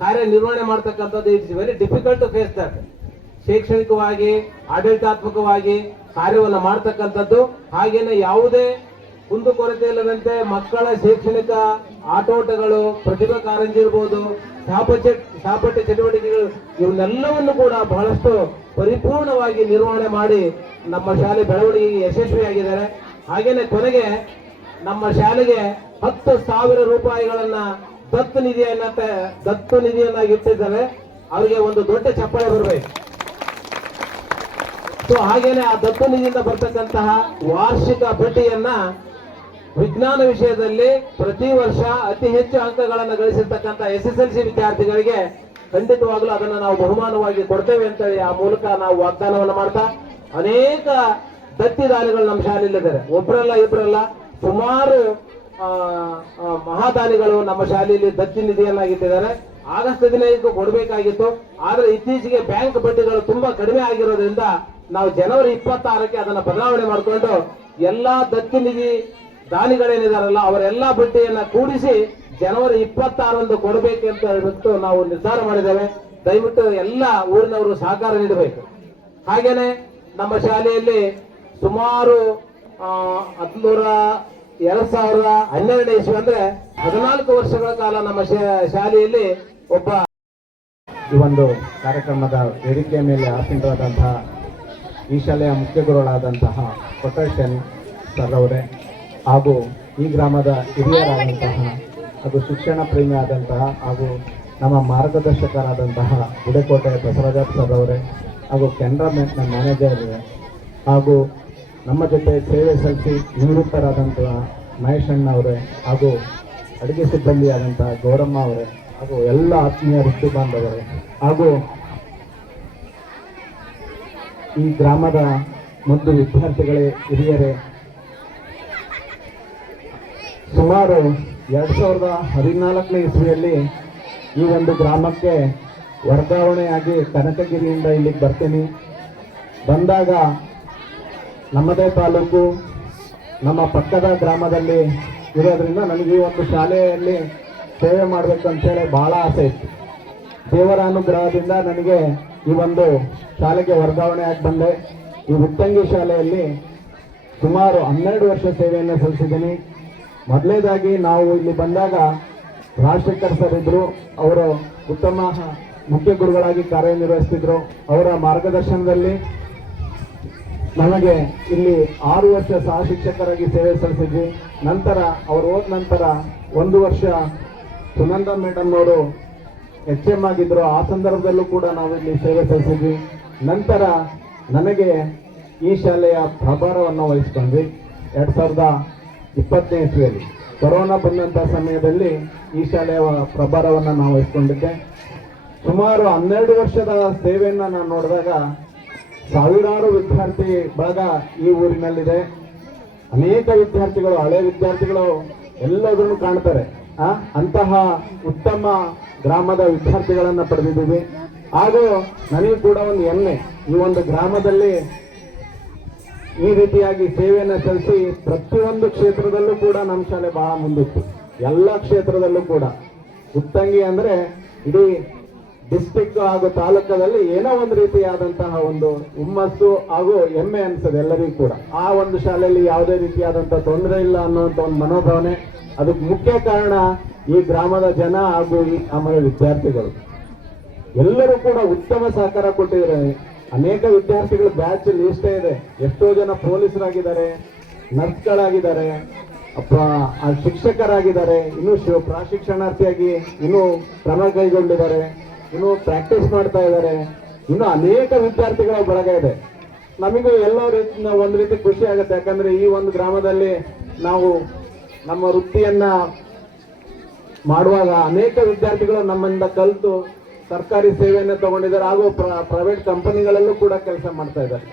ಕಾರ್ಯನಿರ್ವಹಣೆ ಮಾಡ್ತಕ್ಕಂಥದ್ದು it's very difficult to face that. ಶೈಕ್ಷಣಿಕವಾಗಿ, ಆಡಳಿತಾತ್ಮಕವಾಗಿ ಕಾರ್ಯವನ್ನು ಮಾಡ್ತಕ್ಕಂಥದ್ದು. ಹಾಗೇನೆ ಯಾವುದೇ ಕುಂದುಕೊರತೆ ಇಲ್ಲದಂತೆ ಮಕ್ಕಳ ಶೈಕ್ಷಣಿಕ ಆಟೋಟಗಳು, ಪ್ರತಿಭಾ ಕಾರಂಜಿ ಇರ್ಬೋದು, ಸಹಪಠ್ಯ ಚಟುವಟಿಕೆಗಳು, ಇವನ್ನೆಲ್ಲವನ್ನು ಕೂಡ ಬಹಳಷ್ಟು ಪರಿಪೂರ್ಣವಾಗಿ ನಿರ್ವಹಣೆ ಮಾಡಿ ನಮ್ಮ ಶಾಲೆ ಬೆಳವಣಿಗೆಗೆ ಯಶಸ್ವಿಯಾಗಿದ್ದಾರೆ. ಹಾಗೇನೆ ಕೊನೆಗೆ ನಮ್ಮ ಶಾಲೆಗೆ 10,000 ರೂಪಾಯಿಗಳನ್ನ ದತ್ತು ನಿಧಿಯನ್ನಾಗಿ ಇಟ್ಟಿದ್ದಾರೆ. ಅವರಿಗೆ ಒಂದು ದೊಡ್ಡ ಚಪ್ಪಾಳೆ ಬರಬೇಕು. ಸೊ ಹಾಗೇನೆ ಆ ದತ್ತು ನಿಧಿಯಿಂದ ಬರ್ತಕ್ಕಂತಹ ವಾರ್ಷಿಕ ಬಡ್ಡಿಯನ್ನ ವಿಜ್ಞಾನ ವಿಷಯದಲ್ಲಿ ಪ್ರತಿ ವರ್ಷ ಅತಿ ಹೆಚ್ಚು ಅಂಕಗಳನ್ನು ಗಳಿಸಿರ್ತಕ್ಕಂಥ SSLC ವಿದ್ಯಾರ್ಥಿಗಳಿಗೆ ಖಂಡಿತವಾಗ್ಲೂ ಅದನ್ನು ನಾವು ಬಹುಮಾನವಾಗಿ ಕೊಡ್ತೇವೆ ಅಂತ ಆ ಮೂಲಕ ನಾವು ವಾಗ್ದಾನವನ್ನು ಮಾಡ್ತಾ, ಅನೇಕ ದತ್ತಿದಾನಿಗಳು ನಮ್ಮ ಶಾಲೆಯಲ್ಲಿದ್ದಾರೆ. ಒಬ್ಬರಲ್ಲ ಇಬ್ಬರಲ್ಲ, ಸುಮಾರು ಮಹಾದಾನಿಗಳು ನಮ್ಮ ಶಾಲೆಯಲ್ಲಿ ದತ್ತಿ ನಿಧಿಯನ್ನಾಗಿಟ್ಟಿದ್ದಾರೆ. ಆಗಸ್ಟ್ 15 ಕೊಡಬೇಕಾಗಿತ್ತು, ಆದ್ರೆ ಇತ್ತೀಚೆಗೆ ಬ್ಯಾಂಕ್ ಬಡ್ಡಿಗಳು ತುಂಬಾ ಕಡಿಮೆ ಆಗಿರೋದ್ರಿಂದ ನಾವು ಜನವರಿ 26ಕ್ಕೆ ಅದನ್ನ ಬದಲಾವಣೆ ಮಾಡಿಕೊಂಡು ಎಲ್ಲಾ ದತ್ತಿ ನಿಧಿ ದಾನಿಗಳೇನಿದಾರಲ್ಲ ಅವರೆಲ್ಲಾ ಬಡ್ಡಿಯನ್ನ ಕೂಡಿಸಿ ಜನವರಿ 26 ಕೊಡಬೇಕಂತ ಹೇಳ್ಬಿಟ್ಟು ನಾವು ನಿರ್ಧಾರ ಮಾಡಿದ್ದೇವೆ. ದಯವಿಟ್ಟು ಎಲ್ಲ ಊರಿನವರು ಸಹಕಾರ ನೀಡಬೇಕು. ಹಾಗೇನೆ ನಮ್ಮ ಶಾಲೆಯಲ್ಲಿ ಸುಮಾರು 2012 ಇಸ್ವಿ ಅಂದ್ರೆ 14 ವರ್ಷಗಳ ಕಾಲ ನಮ್ಮ ಶಾಲೆಯಲ್ಲಿ ಒಬ್ಬ ಈ ಒಂದು ಕಾರ್ಯಕ್ರಮದ ವೇದಿಕೆಯ ಮೇಲೆ ಆಸೀನರಾದಂತಹ ಈ ಶಾಲೆಯ ಮುಖ್ಯ ಗುರುಗಳಾದಂತಹ ಕೊಟ್ರೇಶನ್ ಸರ್ ಅವರೇ, ಹಾಗೂ ಈ ಗ್ರಾಮದ ಹಿರಿಯರಾದಂತಹ ಹಾಗೂ ಶಿಕ್ಷಣ ಪ್ರೇಮಿ ಆದಂತಹ ಹಾಗೂ ನಮ್ಮ ಮಾರ್ಗದರ್ಶಕರಾದಂತಹ ಗುಡೆಕೋಟೆ ಬಸವರಾಜ ಸರ್ ಅವರೇ, ಹಾಗೂ ಕೆನರಾ ಬ್ಯಾಂಕ್ನ ಮ್ಯಾನೇಜರ್ ಹಾಗೂ ನಮ್ಮ ಜೊತೆ ಸೇವೆ ಸಲ್ಲಿಸಿ ನಿವೃತ್ತರಾದಂತಹ ಮಹೇಶ್ ಅಣ್ಣ ಅವರೇ, ಹಾಗೂ ಅಡುಗೆ ಸಿಬ್ಬಂದಿಯಾದಂತಹ ಗೌರಮ್ಮ ಅವರೇ, ಹಾಗೂ ಎಲ್ಲ ಆತ್ಮೀಯ ವೃತ್ತಿ ಬಾಂಧವರೇ, ಹಾಗೂ ಈ ಗ್ರಾಮದ ಮುದ್ದು ವಿದ್ಯಾರ್ಥಿಗಳೇ, ಹಿರಿಯರೇ, ಸುಮಾರು 2014ನೇ ಇಸ್ವಿಯಲ್ಲಿ ಈ ಒಂದು ಗ್ರಾಮಕ್ಕೆ ವರ್ಗಾವಣೆಯಾಗಿ ಕನಕಗಿರಿಯಿಂದ ಇಲ್ಲಿಗೆ ಬರ್ತೀನಿ. ಬಂದಾಗ ನಮ್ಮದೇ ತಾಲೂಕು ನಮ್ಮ ಪಕ್ಕದ ಗ್ರಾಮದಲ್ಲಿ ಇರೋದ್ರಿಂದ ನನಗೆ ಈ ಒಂದು ಶಾಲೆಯಲ್ಲಿ ಸೇವೆ ಮಾಡಬೇಕಂತೇಳಿ ಭಾಳ ಆಸೆ ಇತ್ತು. ದೇವರ ಅನುಗ್ರಹದಿಂದ ನನಗೆ ಈ ಒಂದು ಶಾಲೆಗೆ ವರ್ಗಾವಣೆ ಆಗಿ ಬಂದೆ. ಈ ಉತ್ತಂಗಿ ಶಾಲೆಯಲ್ಲಿ ಸುಮಾರು 12 ವರ್ಷ ಸೇವೆಯನ್ನು ಸಲ್ಲಿಸಿದ್ದೀನಿ. ಮೊದಲನೇದಾಗಿ ನಾವು ಇಲ್ಲಿ ಬಂದಾಗ ರಾಜಶೇಖರ್ ಸರ್ ಇದ್ರು, ಅವರು ಉತ್ತಮ ಮುಖ್ಯ ಗುರುಗಳಾಗಿ ಕಾರ್ಯನಿರ್ವಹಿಸ್ತಿದ್ರು. ಅವರ ಮಾರ್ಗದರ್ಶನದಲ್ಲಿ ನಮಗೆ ಇಲ್ಲಿ 6 ವರ್ಷ ಸಹ ಶಿಕ್ಷಕರಾಗಿ ಸೇವೆ ಸಲ್ಲಿಸಿದ್ವಿ. ನಂತರ ಅವರು ಹೋದ ನಂತರ 1 ವರ್ಷ ಸುನಂದ ಮೇಡಮ್ ಅವರು HM ಆಗಿದ್ರು. ಆ ಸಂದರ್ಭದಲ್ಲೂ ಕೂಡ ನಾವು ಇಲ್ಲಿ ಸೇವೆ ಸಲ್ಲಿಸಿದ್ವಿ. ನಂತರ ನನಗೆ ಈ ಶಾಲೆಯ ಪ್ರಭಾರವನ್ನು ವಹಿಸ್ಕೊಂಡ್ವಿ. 2020ನೇ ಇಸ್ವಿಯಲ್ಲಿ ಕೊರೋನಾ ಬಂದಂಥ ಸಮಯದಲ್ಲಿ ಈ ಶಾಲೆಯ ಪ್ರಭಾರವನ್ನು ನಾವು ವಹಿಸ್ಕೊಂಡಿದ್ದೆ. ಸುಮಾರು 12 ವರ್ಷದ ಸೇವೆಯನ್ನು ನಾನು ನೋಡಿದಾಗ ಸಾವಿರಾರು ವಿದ್ಯಾರ್ಥಿ ಬಳಗ ಈ ಊರಿನಲ್ಲಿದೆ. ಅನೇಕ ವಿದ್ಯಾರ್ಥಿಗಳು, ಹಳೆ ವಿದ್ಯಾರ್ಥಿಗಳು ಎಲ್ಲದನ್ನು ಕಾಣ್ತಾರೆ. ಅಂತಹ ಉತ್ತಮ ಗ್ರಾಮದ ವಿದ್ಯಾರ್ಥಿಗಳನ್ನು ಪಡೆದಿದ್ದೀವಿ. ಹಾಗೂ ನನಗೂ ಕೂಡ ಒಂದು ಹೆಮ್ಮೆ, ಈ ಒಂದು ಗ್ರಾಮದಲ್ಲಿ ಈ ರೀತಿಯಾಗಿ ಸೇವೆಯನ್ನು ಸಲ್ಲಿಸಿ ಪ್ರತಿಯೊಂದು ಕ್ಷೇತ್ರದಲ್ಲೂ ಕೂಡ ನಮ್ಮ ಶಾಲೆ ಬಹಳ ಮುಂದಿತ್ತು. ಎಲ್ಲ ಕ್ಷೇತ್ರದಲ್ಲೂ ಕೂಡ ಉತ್ತಂಗಿ ಅಂದ್ರೆ ಇಡೀ ಡಿಸ್ಟಿಕ್ ಹಾಗೂ ತಾಲೂಕದಲ್ಲಿ ಏನೋ ಒಂದು ರೀತಿಯಾದಂತಹ ಒಂದು ಹುಮ್ಮಸ್ಸು ಹಾಗೂ ಹೆಮ್ಮೆ ಅನ್ಸದೆ ಎಲ್ಲರಿಗೂ ಕೂಡ. ಆ ಒಂದು ಶಾಲೆಯಲ್ಲಿ ಯಾವುದೇ ರೀತಿಯಾದಂತಹ ತೊಂದರೆ ಇಲ್ಲ ಅನ್ನುವಂಥ ಒಂದು ಮನೋಭಾವನೆ. ಅದಕ್ಕೆ ಮುಖ್ಯ ಕಾರಣ ಈ ಗ್ರಾಮದ ಜನ ಹಾಗೂ ಈ ಗ್ರಾಮದ ವಿದ್ಯಾರ್ಥಿಗಳು ಎಲ್ಲರೂ ಕೂಡ ಉತ್ತಮ ಸಹಕಾರ ಕೊಟ್ಟಿದ್ದಾರೆ. ಅನೇಕ ವಿದ್ಯಾರ್ಥಿಗಳು ಬ್ಯಾಚ್ ಇಷ್ಟೇ ಇದೆ. ಎಷ್ಟೋ ಜನ ಪೊಲೀಸರಾಗಿದ್ದಾರೆ, ನರ್ಸ್ಗಳಾಗಿದ್ದಾರೆ, ಶಿಕ್ಷಕರಾಗಿದ್ದಾರೆ, ಇನ್ನು ಪ್ರಾಶಿಕ್ಷಣಾರ್ಥಿಯಾಗಿ ಇನ್ನೂ ಕ್ರಮ ಕೈಗೊಂಡಿದ್ದಾರೆ. ಇನ್ನು ಪ್ರಾಕ್ಟೀಸ್ ಮಾಡ್ತಾ ಇದ್ದಾರೆ. ಇನ್ನು ಅನೇಕ ವಿದ್ಯಾರ್ಥಿಗಳ ಬಳಗ ಇದೆ. ನಮಗೂ ಎಲ್ಲೋ ರೀತಿ ಒಂದು ರೀತಿ ಖುಷಿ ಆಗುತ್ತೆ. ಯಾಕಂದ್ರೆ ಈ ಒಂದು ಗ್ರಾಮದಲ್ಲಿ ನಾವು ನಮ್ಮ ವೃತ್ತಿಯನ್ನ ಮಾಡುವಾಗ ಅನೇಕ ವಿದ್ಯಾರ್ಥಿಗಳು ನಮ್ಮಿಂದ ಕಲಿತು ಸರ್ಕಾರಿ ಸೇವೆಯನ್ನು ತಗೊಂಡಿದ್ದಾರೆ, ಹಾಗೂ ಪ್ರೈವೇಟ್ ಕಂಪನಿಗಳಲ್ಲೂ ಕೂಡ ಕೆಲಸ ಮಾಡ್ತಾ ಇದ್ದಾರೆ.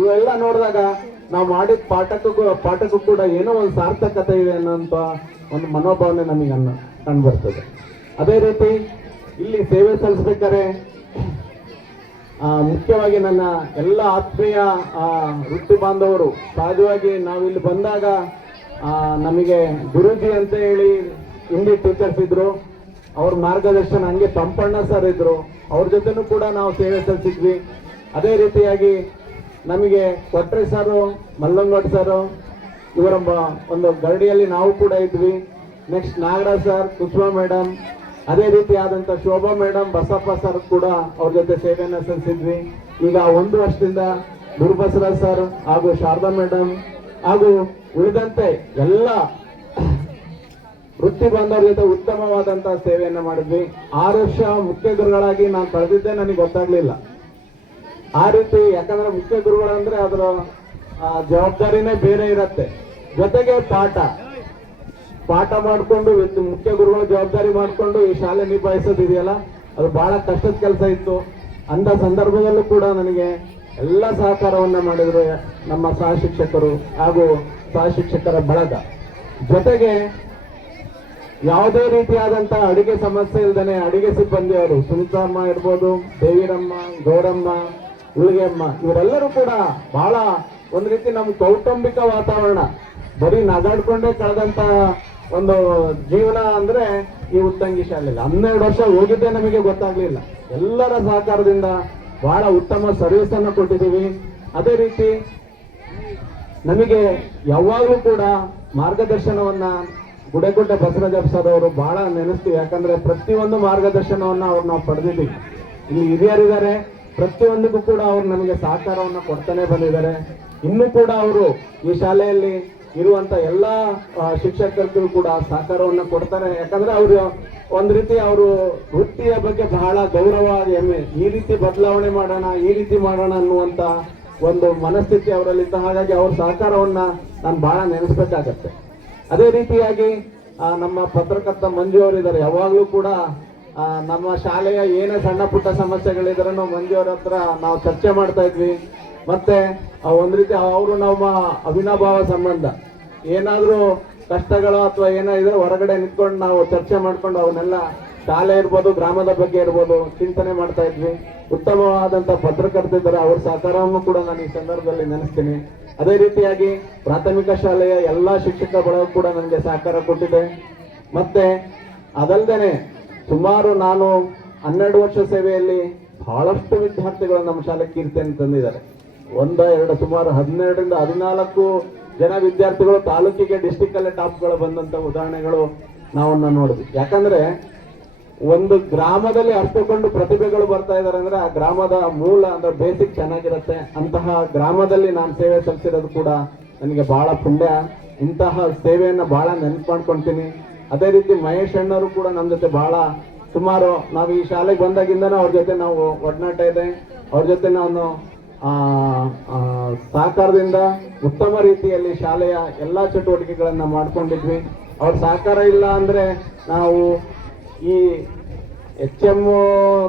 ಇವೆಲ್ಲ ನೋಡಿದಾಗ ನಾವು ಮಾಡಿದ ಪಾಠಕ್ಕೂ ಕೂಡ ಏನೋ ಒಂದು ಸಾರ್ಥಕತೆ ಇದೆ ಅನ್ನೋಂಥ ಒಂದು ಮನೋಭಾವನೆ ನಮಗೆ ಕಂಡು ಬರ್ತದೆ. ಅದೇ ರೀತಿ ಇಲ್ಲಿ ಸೇವೆ ಸಲ್ಲಿಸ್ಬೇಕಾದ್ರೆ ಮುಖ್ಯವಾಗಿ ನನ್ನ ಎಲ್ಲ ಆತ್ಮೀಯ ವೃತ್ತಿ ಬಾಂಧವರು, ಸಹಜವಾಗಿ ನಾವು ಇಲ್ಲಿ ಬಂದಾಗ ನಮಗೆ ಗುರೂಜಿ ಅಂತ ಹೇಳಿ ಹಿಂದಿ ಟೀಚರ್ಸ್ ಇದ್ರು, ಅವ್ರ ಮಾರ್ಗದರ್ಶನ, ಹಂಗೆ ತಂಪಣ್ಣ ಸರ್ ಇದ್ರು, ಅವ್ರ ಜೊತೆನೂ ಕೂಡ ನಾವು ಸೇವೆ ಸಲ್ಲಿಸಿದ್ವಿ. ಅದೇ ರೀತಿಯಾಗಿ ನಮಗೆ ಕೊಟ್ರೆ ಸರ್, ಮಲ್ಲಂಗೋಡ್ ಸರ್, ಇವರ ಒಂದು ಗರಡಿಯಲ್ಲಿ ನಾವು ಕೂಡ ಇದ್ವಿ. Next Nagaraj sir, Kusuma madam, ಅದೇ ರೀತಿಯಾದಂಥ ಶೋಭಾ ಮೇಡಮ್, ಬಸಪ್ಪ ಸರ್ ಕೂಡ ಅವ್ರ ಜೊತೆ ಸೇವೆಯನ್ನು ಸಲ್ಲಿಸಿದ್ವಿ. ಈಗ 1 ವರ್ಷದಿಂದ ದುರ್ಬಸರಾಜ್ ಸರ್ ಹಾಗೂ ಶಾರದಾ ಮೇಡಮ್ ಹಾಗೂ ಉಳಿದಂತೆ ಎಲ್ಲ ವೃತ್ತಿ ಬಾಂಧವರ ಜೊತೆ ಉತ್ತಮವಾದಂತಹ ಸೇವೆಯನ್ನು ಮಾಡಿದ್ವಿ. 6 ವರ್ಷ ಮುಖ್ಯ ಗುರುಗಳಾಗಿ ನಾನು ಕಳೆದಿದ್ದೆ ನನಗೆ ಗೊತ್ತಾಗ್ಲಿಲ್ಲ ಆ ರೀತಿ. ಯಾಕಂದ್ರೆ ಮುಖ್ಯ ಗುರುಗಳಂದ್ರೆ ಅದರ ಜವಾಬ್ದಾರಿನೇ ಬೇರೆ ಇರತ್ತೆ. ಜೊತೆಗೆ ಪಾಠ ಮಾಡಿಕೊಂಡು ಮುಖ್ಯ ಗುರುಗಳ ಜವಾಬ್ದಾರಿ ಮಾಡಿಕೊಂಡು ಈ ಶಾಲೆ ನಿಭಾಯಿಸೋದಿದೆಯಲ್ಲ, ಅದು ಬಹಳ ಕಷ್ಟದ ಕೆಲಸ ಇತ್ತು. ಅಂದ ಸಂದರ್ಭದಲ್ಲೂ ಕೂಡ ನನಗೆ ಎಲ್ಲ ಸಹಕಾರವನ್ನ ಮಾಡಿದ್ರು ನಮ್ಮ ಸಹ ಶಿಕ್ಷಕರು ಹಾಗೂ ಸಹ ಶಿಕ್ಷಕರ ಬಳಗ. ಜೊತೆಗೆ ಯಾವುದೇ ರೀತಿಯಾದಂತಹ ಅಡಿಗೆ ಸಮಸ್ಯೆ ಇಲ್ದೇನೆ ಅಡಿಗೆ ಸಿಬ್ಬಂದಿಯವರು, ಸುನೀತಮ್ಮ ಇರ್ಬೋದು, ದೇವಿರಮ್ಮ, ಗೌರಮ್ಮ, ಉಳಿಗೆಮ್ಮ, ಇವರೆಲ್ಲರೂ ಕೂಡ ಬಹಳ ಒಂದು ರೀತಿ ನಮ್ಮ ಕೌಟುಂಬಿಕ ವಾತಾವರಣ, ಬರೀ ನಗಾಡ್ಕೊಂಡೇ ಕಳೆದಂತ ಒಂದು ಜೀವನ ಅಂದ್ರೆ ಈ ಉತ್ತಂಗಿ ಶಾಲೆಯಲ್ಲಿ 12 ವರ್ಷ ಹೋಗಿದ್ದೇ ನಮಗೆ ಗೊತ್ತಾಗ್ಲಿಲ್ಲ. ಎಲ್ಲರ ಸಹಕಾರದಿಂದ ಬಹಳ ಉತ್ತಮ ಸರ್ವಿಸ್ ಅನ್ನು ಕೊಟ್ಟಿದ್ದೀವಿ. ಅದೇ ರೀತಿ ನಮಗೆ ಯಾವಾಗಲೂ ಕೂಡ ಮಾರ್ಗದರ್ಶನವನ್ನ ಗುಡೆಗುಡ್ಡೆ ಬಸವರಾಜ ಸರ್ ಅವರು ಬಹಳ ನೆನೆಸ್ತೀವಿ. ಯಾಕಂದ್ರೆ ಪ್ರತಿಯೊಂದು ಮಾರ್ಗದರ್ಶನವನ್ನ ಅವ್ರು ನಾವು ಪಡೆದಿದ್ದೀವಿ. ಇಲ್ಲಿ ಹಿರಿಯರಿದ್ದಾರೆ, ಪ್ರತಿಯೊಂದಕ್ಕೂ ಕೂಡ ಅವ್ರು ನಮಗೆ ಸಹಕಾರವನ್ನ ಕೊಡ್ತಾನೆ ಬಂದಿದ್ದಾರೆ. ಇನ್ನೂ ಕೂಡ ಅವರು ಈ ಶಾಲೆಯಲ್ಲಿ ಇರುವಂತ ಎಲ್ಲಾ ಶಿಕ್ಷಕರಿಗೂ ಕೂಡ ಸಹಕಾರವನ್ನ ಕೊಡ್ತಾರೆ. ಯಾಕಂದ್ರೆ ಅವರು ಒಂದ್ ರೀತಿ ಅವರು ವೃತ್ತಿಯ ಬಗ್ಗೆ ಬಹಳ ಗೌರವ, ಹೆಮ್ಮೆ, ಈ ರೀತಿ ಬದಲಾವಣೆ ಮಾಡೋಣ, ಈ ರೀತಿ ಮಾಡೋಣ ಅನ್ನುವಂತ ಒಂದು ಮನಸ್ಥಿತಿ ಅವರಲ್ಲಿದ್ದ. ಹಾಗಾಗಿ ಅವ್ರ ಸಹಕಾರವನ್ನ ನಾನು ಬಹಳ ನೆನೆಸ್ಬೇಕಾಗತ್ತೆ. ಅದೇ ರೀತಿಯಾಗಿ ನಮ್ಮ ಪತ್ರಕರ್ತ ಮಂಜು ಅವರಿದ್ದಾರೆ. ಯಾವಾಗ್ಲೂ ಕೂಡ ನಮ್ಮ ಶಾಲೆಯ ಏನೇ ಸಣ್ಣ ಪುಟ್ಟ ಸಮಸ್ಯೆಗಳಿದ್ರೂ ಮಂಜು ಅವ್ರ ಹತ್ರ ನಾವು ಚರ್ಚೆ ಮಾಡ್ತಾ ಇದ್ವಿ. ಮತ್ತೆ ಒಂದ್ ರೀತಿ ಅವರು ನಮ್ಮ ಅವಿನಾಭಾವ ಸಂಬಂಧ. ಏನಾದ್ರೂ ಕಷ್ಟಗಳು ಅಥವಾ ಏನಾದ್ರೆ ಹೊರಗಡೆ ನಿಂತ್ಕೊಂಡು ನಾವು ಚರ್ಚೆ ಮಾಡ್ಕೊಂಡು ಅವನ್ನೆಲ್ಲ ಶಾಲೆ ಇರ್ಬೋದು, ಗ್ರಾಮದ ಬಗ್ಗೆ ಇರ್ಬೋದು ಚಿಂತನೆ ಮಾಡ್ತಾ ಇದ್ವಿ. ಉತ್ತಮವಾದಂತ ಪತ್ರಕರ್ತಿದ್ದಾರೆ, ಅವ್ರ ಸಹಕಾರವನ್ನು ಕೂಡ ನಾನು ಈ ಸಂದರ್ಭದಲ್ಲಿ ನೆನೆಸ್ತೀನಿ. ಅದೇ ರೀತಿಯಾಗಿ ಪ್ರಾಥಮಿಕ ಶಾಲೆಯ ಎಲ್ಲಾ ಶಿಕ್ಷಕ ಬಳಗ ಕೂಡ ನನಗೆ ಸಹಕಾರ ಕೊಟ್ಟಿದೆ. ಮತ್ತೆ ಅದಲ್ದೇನೆ ಸುಮಾರು ನಾನು 12 ವರ್ಷ ಸೇವೆಯಲ್ಲಿ ಬಹಳಷ್ಟು ವಿದ್ಯಾರ್ಥಿಗಳು ನಮ್ಮ ಶಾಲೆ ಕೀರ್ತಿಯನ್ನು ತಂದಿದ್ದಾರೆ. 1, 2 ಸುಮಾರು 12ರಿಂದ 14 ಜನ ವಿದ್ಯಾರ್ಥಿಗಳು ತಾಲೂಕಿಗೆ ಡಿಸ್ಟಿಕ್ ಅಲ್ಲೇ ಟಾಪ್ಗಳು ಬಂದಂತ ಉದಾಹರಣೆಗಳು ನಾವನ್ನ ನೋಡಿದ್ವಿ. ಯಾಕಂದ್ರೆ ಒಂದು ಗ್ರಾಮದಲ್ಲಿ ಅರ್ಥಕೊಂಡು ಪ್ರತಿಭೆಗಳು ಬರ್ತಾ ಇದಾರೆ ಅಂದ್ರೆ ಆ ಗ್ರಾಮದ ಮೂಲ ಅಂದ್ರೆ ಬೇಸಿಕ್ ಚೆನ್ನಾಗಿರುತ್ತೆ. ಅಂತಹ ಗ್ರಾಮದಲ್ಲಿ ನಾನು ಸೇವೆ ಸಲ್ಲಿಸಿರೋದು ಕೂಡ ನನಗೆ ಬಹಳ ಪುಣ್ಯ. ಇಂತಹ ಸೇವೆಯನ್ನ ಬಹಳ ನೆನಪು ಮಾಡ್ಕೊಂತೀನಿ. ಅದೇ ರೀತಿ ಮಹೇಶ್ ಅಣ್ಣವರು ಕೂಡ ನಮ್ಮ ಜೊತೆ ಬಹಳ ಸುಮಾರು ನಾವು ಈ ಶಾಲೆಗೆ ಬಂದಾಗಿಂದನೂ ಅವ್ರ ಜೊತೆ ನಾವು ಒಡನಾಟ ಇದೆ. ಅವ್ರ ಜೊತೆ ನಾನು ಸಹಕಾರದಿಂದ ಉತ್ತಮ ರೀತಿಯಲ್ಲಿ ಶಾಲೆಯ ಎಲ್ಲಾ ಚಟುವಟಿಕೆಗಳನ್ನ ಮಾಡ್ಕೊಂಡಿದ್ವಿ. ಅವ್ರ ಸಹಕಾರ ಇಲ್ಲ ಅಂದ್ರೆ ನಾವು ಈ HM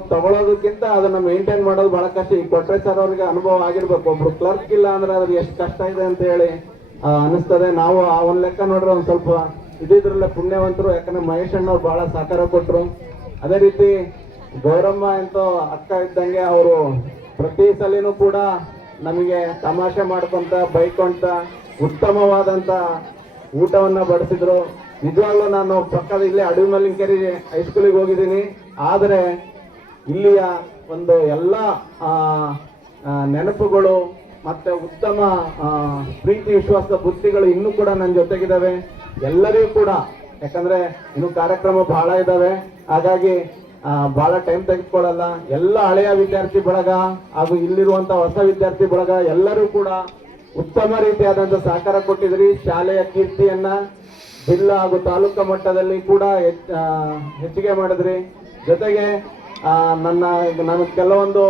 ತಗೊಳ್ಳೋದಕ್ಕಿಂತ ಅದನ್ನ ಮೇಂಟೈನ್ ಮಾಡೋದು ಬಹಳ ಕಷ್ಟ. ಈ ಕೊಟ್ರೆ ಸರ್ ಅವ್ರಿಗೆ ಅನುಭವ ಆಗಿರ್ಬೇಕು. ಒಬ್ರು ಕ್ಲರ್ಕ್ ಇಲ್ಲ ಅಂದ್ರೆ ಅದ್ರ ಎಷ್ಟು ಕಷ್ಟ ಇದೆ ಅಂತ ಹೇಳಿ ಅನಿಸ್ತದೆ. ನಾವು ಆ ಒಂದ್ ಲೆಕ್ಕ ನೋಡ್ರೆ ಒಂದ್ ಸ್ವಲ್ಪ ಇದ್ರಲ್ಲೇ ಪುಣ್ಯವಂತರು. ಯಾಕಂದ್ರೆ ಮಹೇಶ್ ಅಣ್ಣವ್ರು ಬಹಳ ಸಹಕಾರ ಕೊಟ್ರು. ಅದೇ ರೀತಿ ಗೌರಮ್ಮ ಅಂತ ಅಕ್ಕ ಇದ್ದಂಗೆ ಅವರು ಪ್ರತಿ ಸಲಿನೂ ಕೂಡ ನಮಗೆ ತಮಾಷೆ ಮಾಡ್ಕೊಂತ ಬೈಕೊಂತ ಉತ್ತಮವಾದಂತ ಊಟವನ್ನ ಬಡಿಸಿದ್ರು. ನಿಜವಾಗ್ಲೂ ನಾನು ಪಕ್ಕದ ಇಲ್ಲೇ ಅಡವಿ ಮಲ್ಲಿಂಕೇರಿ ಹೈಸ್ಕೂಲಿಗೆ ಹೋಗಿದ್ದೀನಿ. ಆದರೆ ಇಲ್ಲಿಯ ಒಂದು ಎಲ್ಲ ನೆನಪುಗಳು ಮತ್ತೆ ಉತ್ತಮ ಪ್ರೀತಿ ವಿಶ್ವಾಸದ ಬುದ್ಧಿಗಳು ಇನ್ನೂ ಕೂಡ ನನ್ನ ಜೊತೆಗಿದ್ದಾವೆ. ಎಲ್ಲರಿಗೂ ಕೂಡ ಯಾಕಂದ್ರೆ ಇನ್ನು ಕಾರ್ಯಕ್ರಮ ಬಹಳ ಇದಾವೆ, ಹಾಗಾಗಿ ಬಹಳ ಟೈಮ್ ತೆಗೆದುಕೊಳ್ಳಲ್ಲ. ಎಲ್ಲ ಹಳೆಯ ವಿದ್ಯಾರ್ಥಿ ಬಳಗ ಹಾಗೂ ಇಲ್ಲಿರುವಂತ ಹೊಸ ವಿದ್ಯಾರ್ಥಿ ಬಳಗ ಎಲ್ಲರೂ ಕೂಡ ಉತ್ತಮ ರೀತಿಯಾದಂತ ಸಹಕಾರ ಕೊಟ್ಟಿದ್ರಿ. ಶಾಲೆಯ ಕೀರ್ತಿಯನ್ನ ಜಿಲ್ಲಾ ಹಾಗೂ ತಾಲೂಕಾ ಮಟ್ಟದಲ್ಲಿ ಕೂಡ ಹೆಚ್ಚಿಗೆ ಮಾಡಿದ್ರಿ. ಜೊತೆಗೆ ನಮಗೆ ಕೆಲವೊಂದು